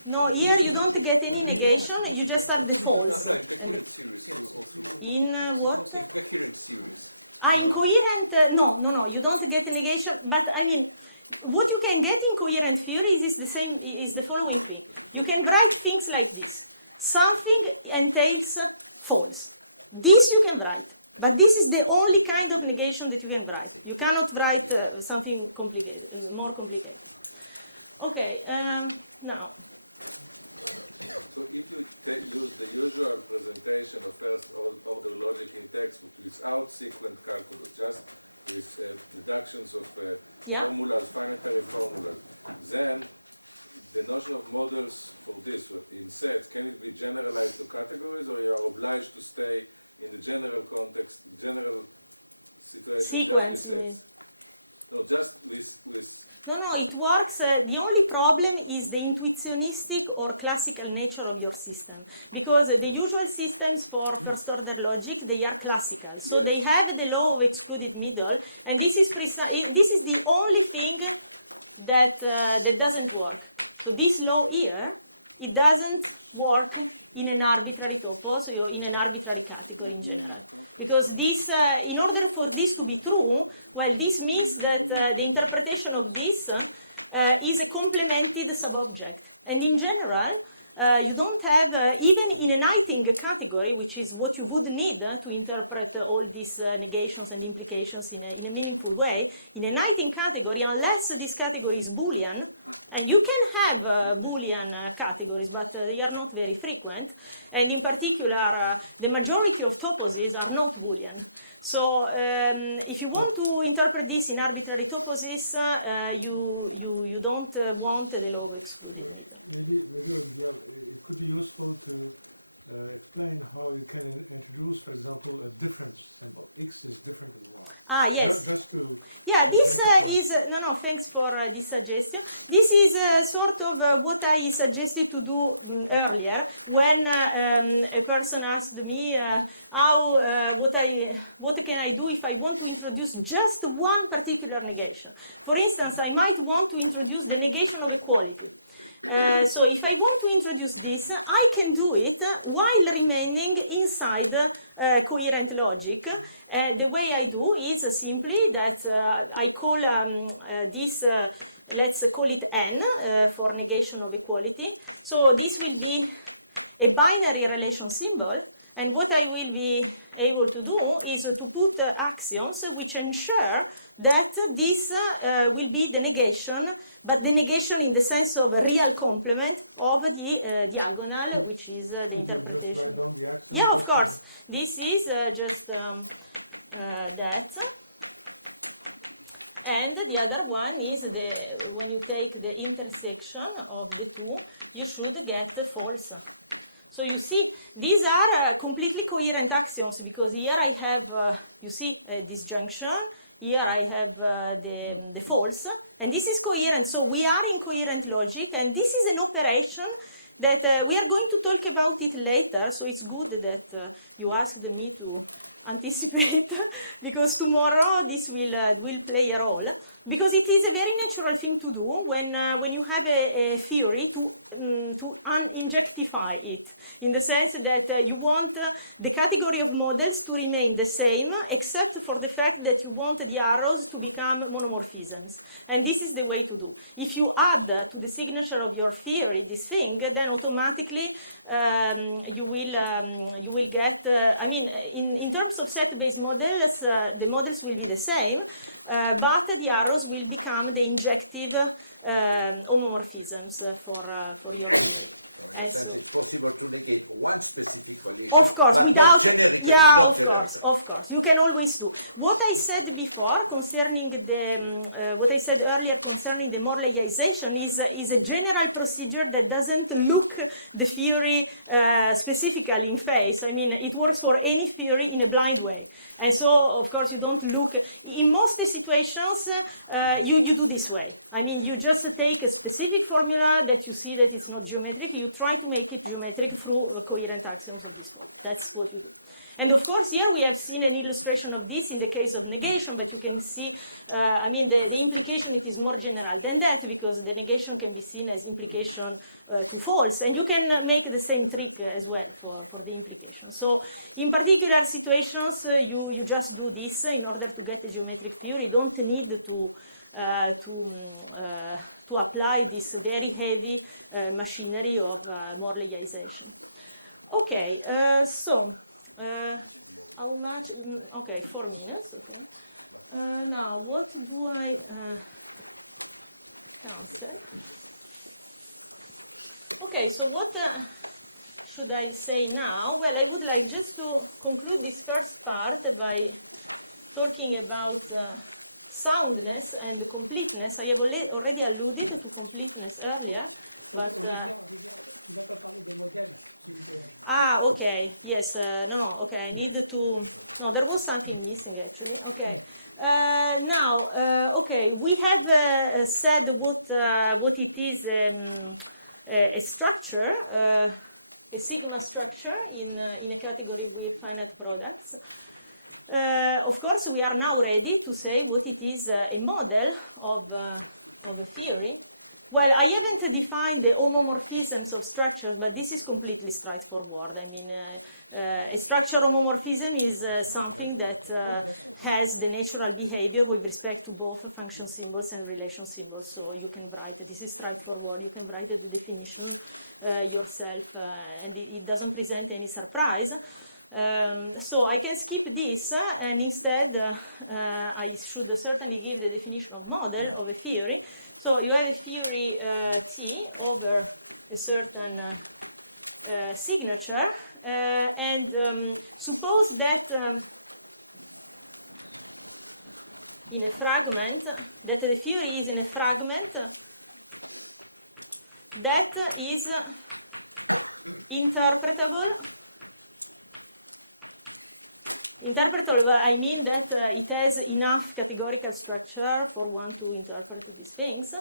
no, here you don't get any negation, you just have the false. And in what? In coherent, no, you don't get a negation, but I mean, what you can get in coherent theories is the following thing. You can write things like this. Something entails false. This you can write. But this is the only kind of negation that you can write. You cannot write something complicated, more complicated. Okay, now. Yeah? Sequence, you mean? No, it works. The only problem is the intuitionistic or classical nature of your system. Because the usual systems for first-order logic, they are classical. So they have the law of excluded middle, and this is the only thing that doesn't work. So this law here, it doesn't work in an arbitrary topos or in an arbitrary category in general. Because this, in order for this to be true, well, this means that the interpretation of this is a complemented subobject. And in general, you don't have, even in a knighting category, which is what you would need to interpret all these negations and implications in a meaningful way, in a knighting category, unless this category is Boolean, and you can have Boolean categories, but they are not very frequent. And in particular, the majority of toposes are not Boolean. So if you want to interpret this in arbitrary toposes, you don't want the law of excluded middle. Yes. Yeah, this is, no, thanks for this suggestion. This is sort of what I suggested to do earlier when a person asked me what can I do if I want to introduce just one particular negation. For instance, I might want to introduce the negation of equality. So if I want to introduce this, I can do it while remaining inside coherent logic. The way I do is simply that I call this, let's call it N for negation of equality. So this will be a binary relation symbol. And what I will be able to do is to put axioms which ensure that this will be the negation, but the negation in the sense of a real complement of the diagonal, which is the interpretation. Yeah, of course. This is just that. And the other one is when you take the intersection of the two, you should get false. So you see, these are completely coherent axioms, because here I have, you see, disjunction, here I have the false, and this is coherent. So we are in coherent logic, and this is an operation that we are going to talk about it later, so it's good that you asked me to anticipate, because tomorrow this will play a role, because it is a very natural thing to do when you have a theory to uninjectify it, in the sense that you want the category of models to remain the same, except for the fact that you want the arrows to become monomorphisms. And this is the way to do. If you add to the signature of your theory this thing, then automatically you will get, I mean, in terms of set-based models, the models will be the same, but the arrows will become the injective homomorphisms for your theory. And so, possible to negate one specifically. of course, without, yeah, of course, you can always do. What I said before concerning what I said earlier concerning the Morleyization is a general procedure that doesn't look the theory specifically in face. I mean, it works for any theory in a blind way. And so, of course, you don't look, in most situations, you do this way. I mean, you just take a specific formula that you see that it's not geometric, you try to make it geometric through coherent axioms of this form. That's what you do. And of course, here we have seen an illustration of this in the case of negation, but you can see, I mean, the implication, it is more general than that, because the negation can be seen as implication to false, and you can make the same trick as well for the implication. So in particular situations, you just do this in order to get a geometric theory. You don't need to apply this very heavy machinery of Morleyization. Okay, so how much? Okay, 4 minutes. Okay. Now, what do I cancel? Okay, so what should I say now? Well, I would like just to conclude this first part by talking about soundness and completeness. I have already alluded to completeness earlier, but okay, yes, no, okay, I need to, no, there was something missing actually, okay. Now, okay, we have said what it is a structure, a sigma structure in a category with finite products. Of course, we are now ready to say what it is a model of a theory. Well, I haven't defined the homomorphisms of structures, but this is completely straightforward. I mean, a structure homomorphism is something that has the natural behavior with respect to both function symbols and relation symbols. So you can write, this is straightforward, you can write the definition yourself, and it doesn't present any surprise. So I can skip this, and instead I should certainly give the definition of model of a theory. So you have a theory T over a certain signature, and suppose that in a fragment, that the theory is in a fragment that is interpretable. Interpretable, I mean that it has enough categorical structure for one to interpret these things.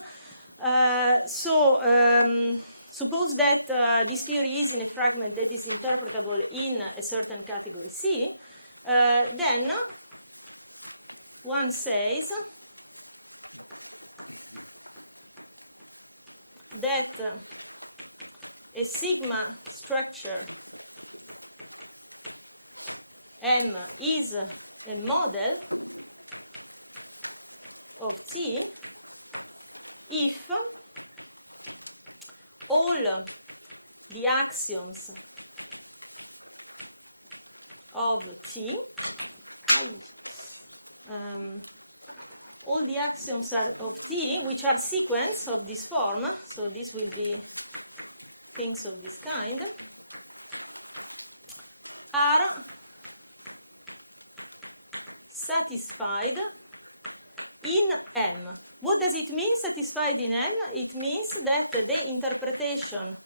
Suppose that this theory is in a fragment that is interpretable in a certain category C, then one says that a sigma structure M is a model of T if all the axioms of T, all the axioms of T, which are sequence of this form, so this will be things of this kind, are satisfied in M. What does it mean, satisfied in M? It means that the interpretation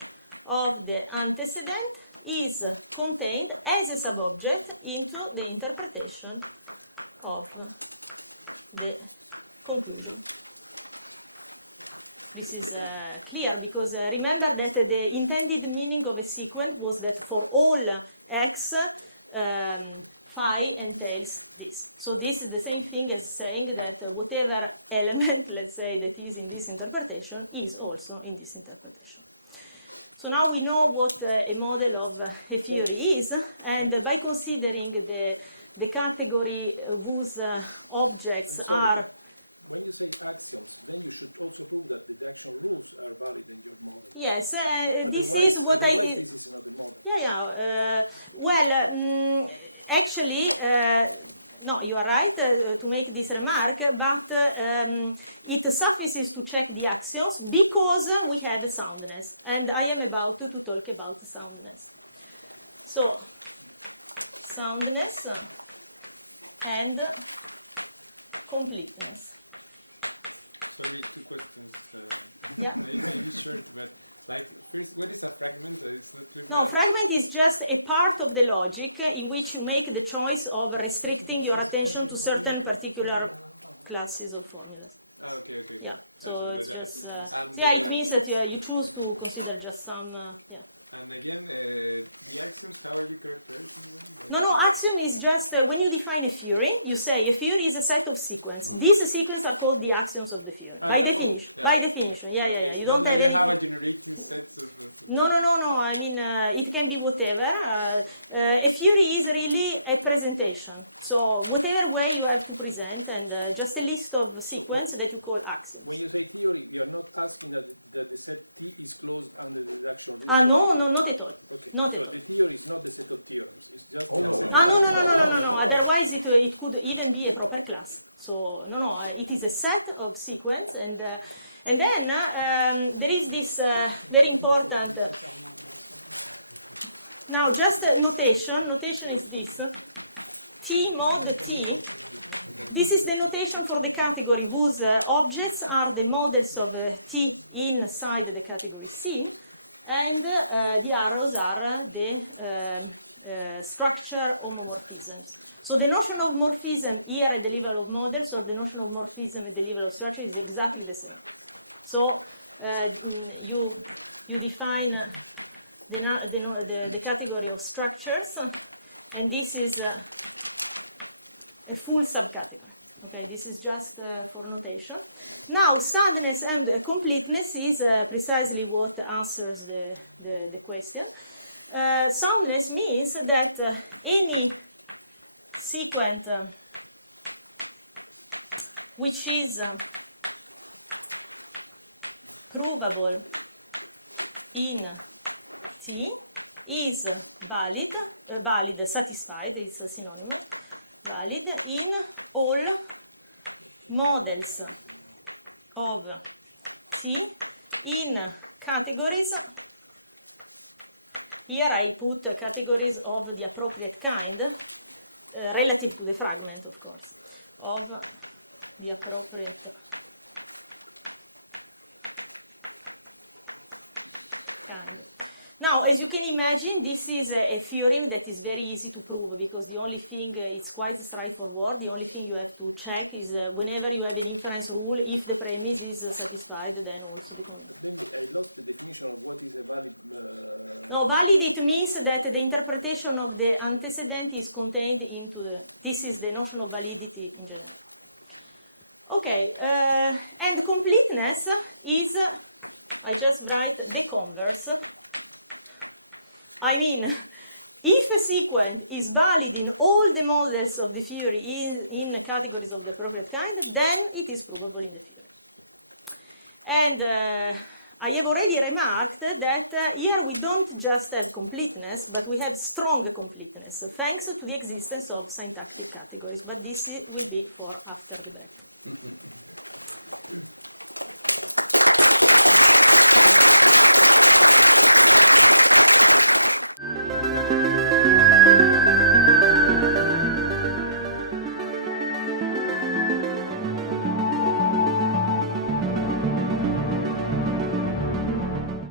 of the antecedent is contained as a subobject into the interpretation of the conclusion. This is clear because remember that the intended meaning of a sequence was that for all x, phi entails this. So this is the same thing as saying that whatever element, let's say, that is in this interpretation is also in this interpretation. So now we know what a model of a theory is, and by considering the category whose objects are yes, this is what I actually, no, you are right to make this remark, but it suffices to check the axioms because we have soundness, and I am about to talk about soundness. So, soundness and completeness. Yeah. No, fragment is just a part of the logic in which you make the choice of restricting your attention to certain particular classes of formulas. Yeah, so it's just, so yeah, it means that you choose to consider just some, yeah. No, axiom is just, when you define a theory, you say a theory is a set of sequences. These sequences are called the axioms of the theory, by definition, yeah, you don't have anything. No, I mean, it can be whatever. A theory is really a presentation. So whatever way you have to present, and just a list of sequences that you call axioms. No, not at all. Not at all. No. Otherwise, it could even be a proper class. So no. It is a set of sequence, and then there is this very important. Now, just notation. Notation is this: T mod T. This is the notation for the category whose objects are the models of T inside the category C, and the arrows are the structure homomorphisms. So the notion of morphism here at the level of models, or the notion of morphism at the level of structure, is exactly the same. So you define the category of structures, and this is a full subcategory. Okay, this is just for notation. Now, soundness and completeness is precisely what answers the question. Soundness means that any sequence which is provable in T is valid, satisfied, it's synonymous, valid in all models of T in categories. Here I put categories of the appropriate kind, relative to the fragment, of course, of the appropriate kind. Now, as you can imagine, this is a theorem that is very easy to prove because the only thing, it's quite straightforward. The only thing you have to check is whenever you have an inference rule, if the premise is satisfied, then also the No, valid, it means that the interpretation of the antecedent is contained into this is the notion of validity in general. Okay, and completeness is, I just write the converse. I mean, if a sequence is valid in all the models of the theory in categories of the appropriate kind, then it is provable in the theory. And I have already remarked that here we don't just have completeness, but we have strong completeness, thanks to the existence of syntactic categories. But this will be for after the break.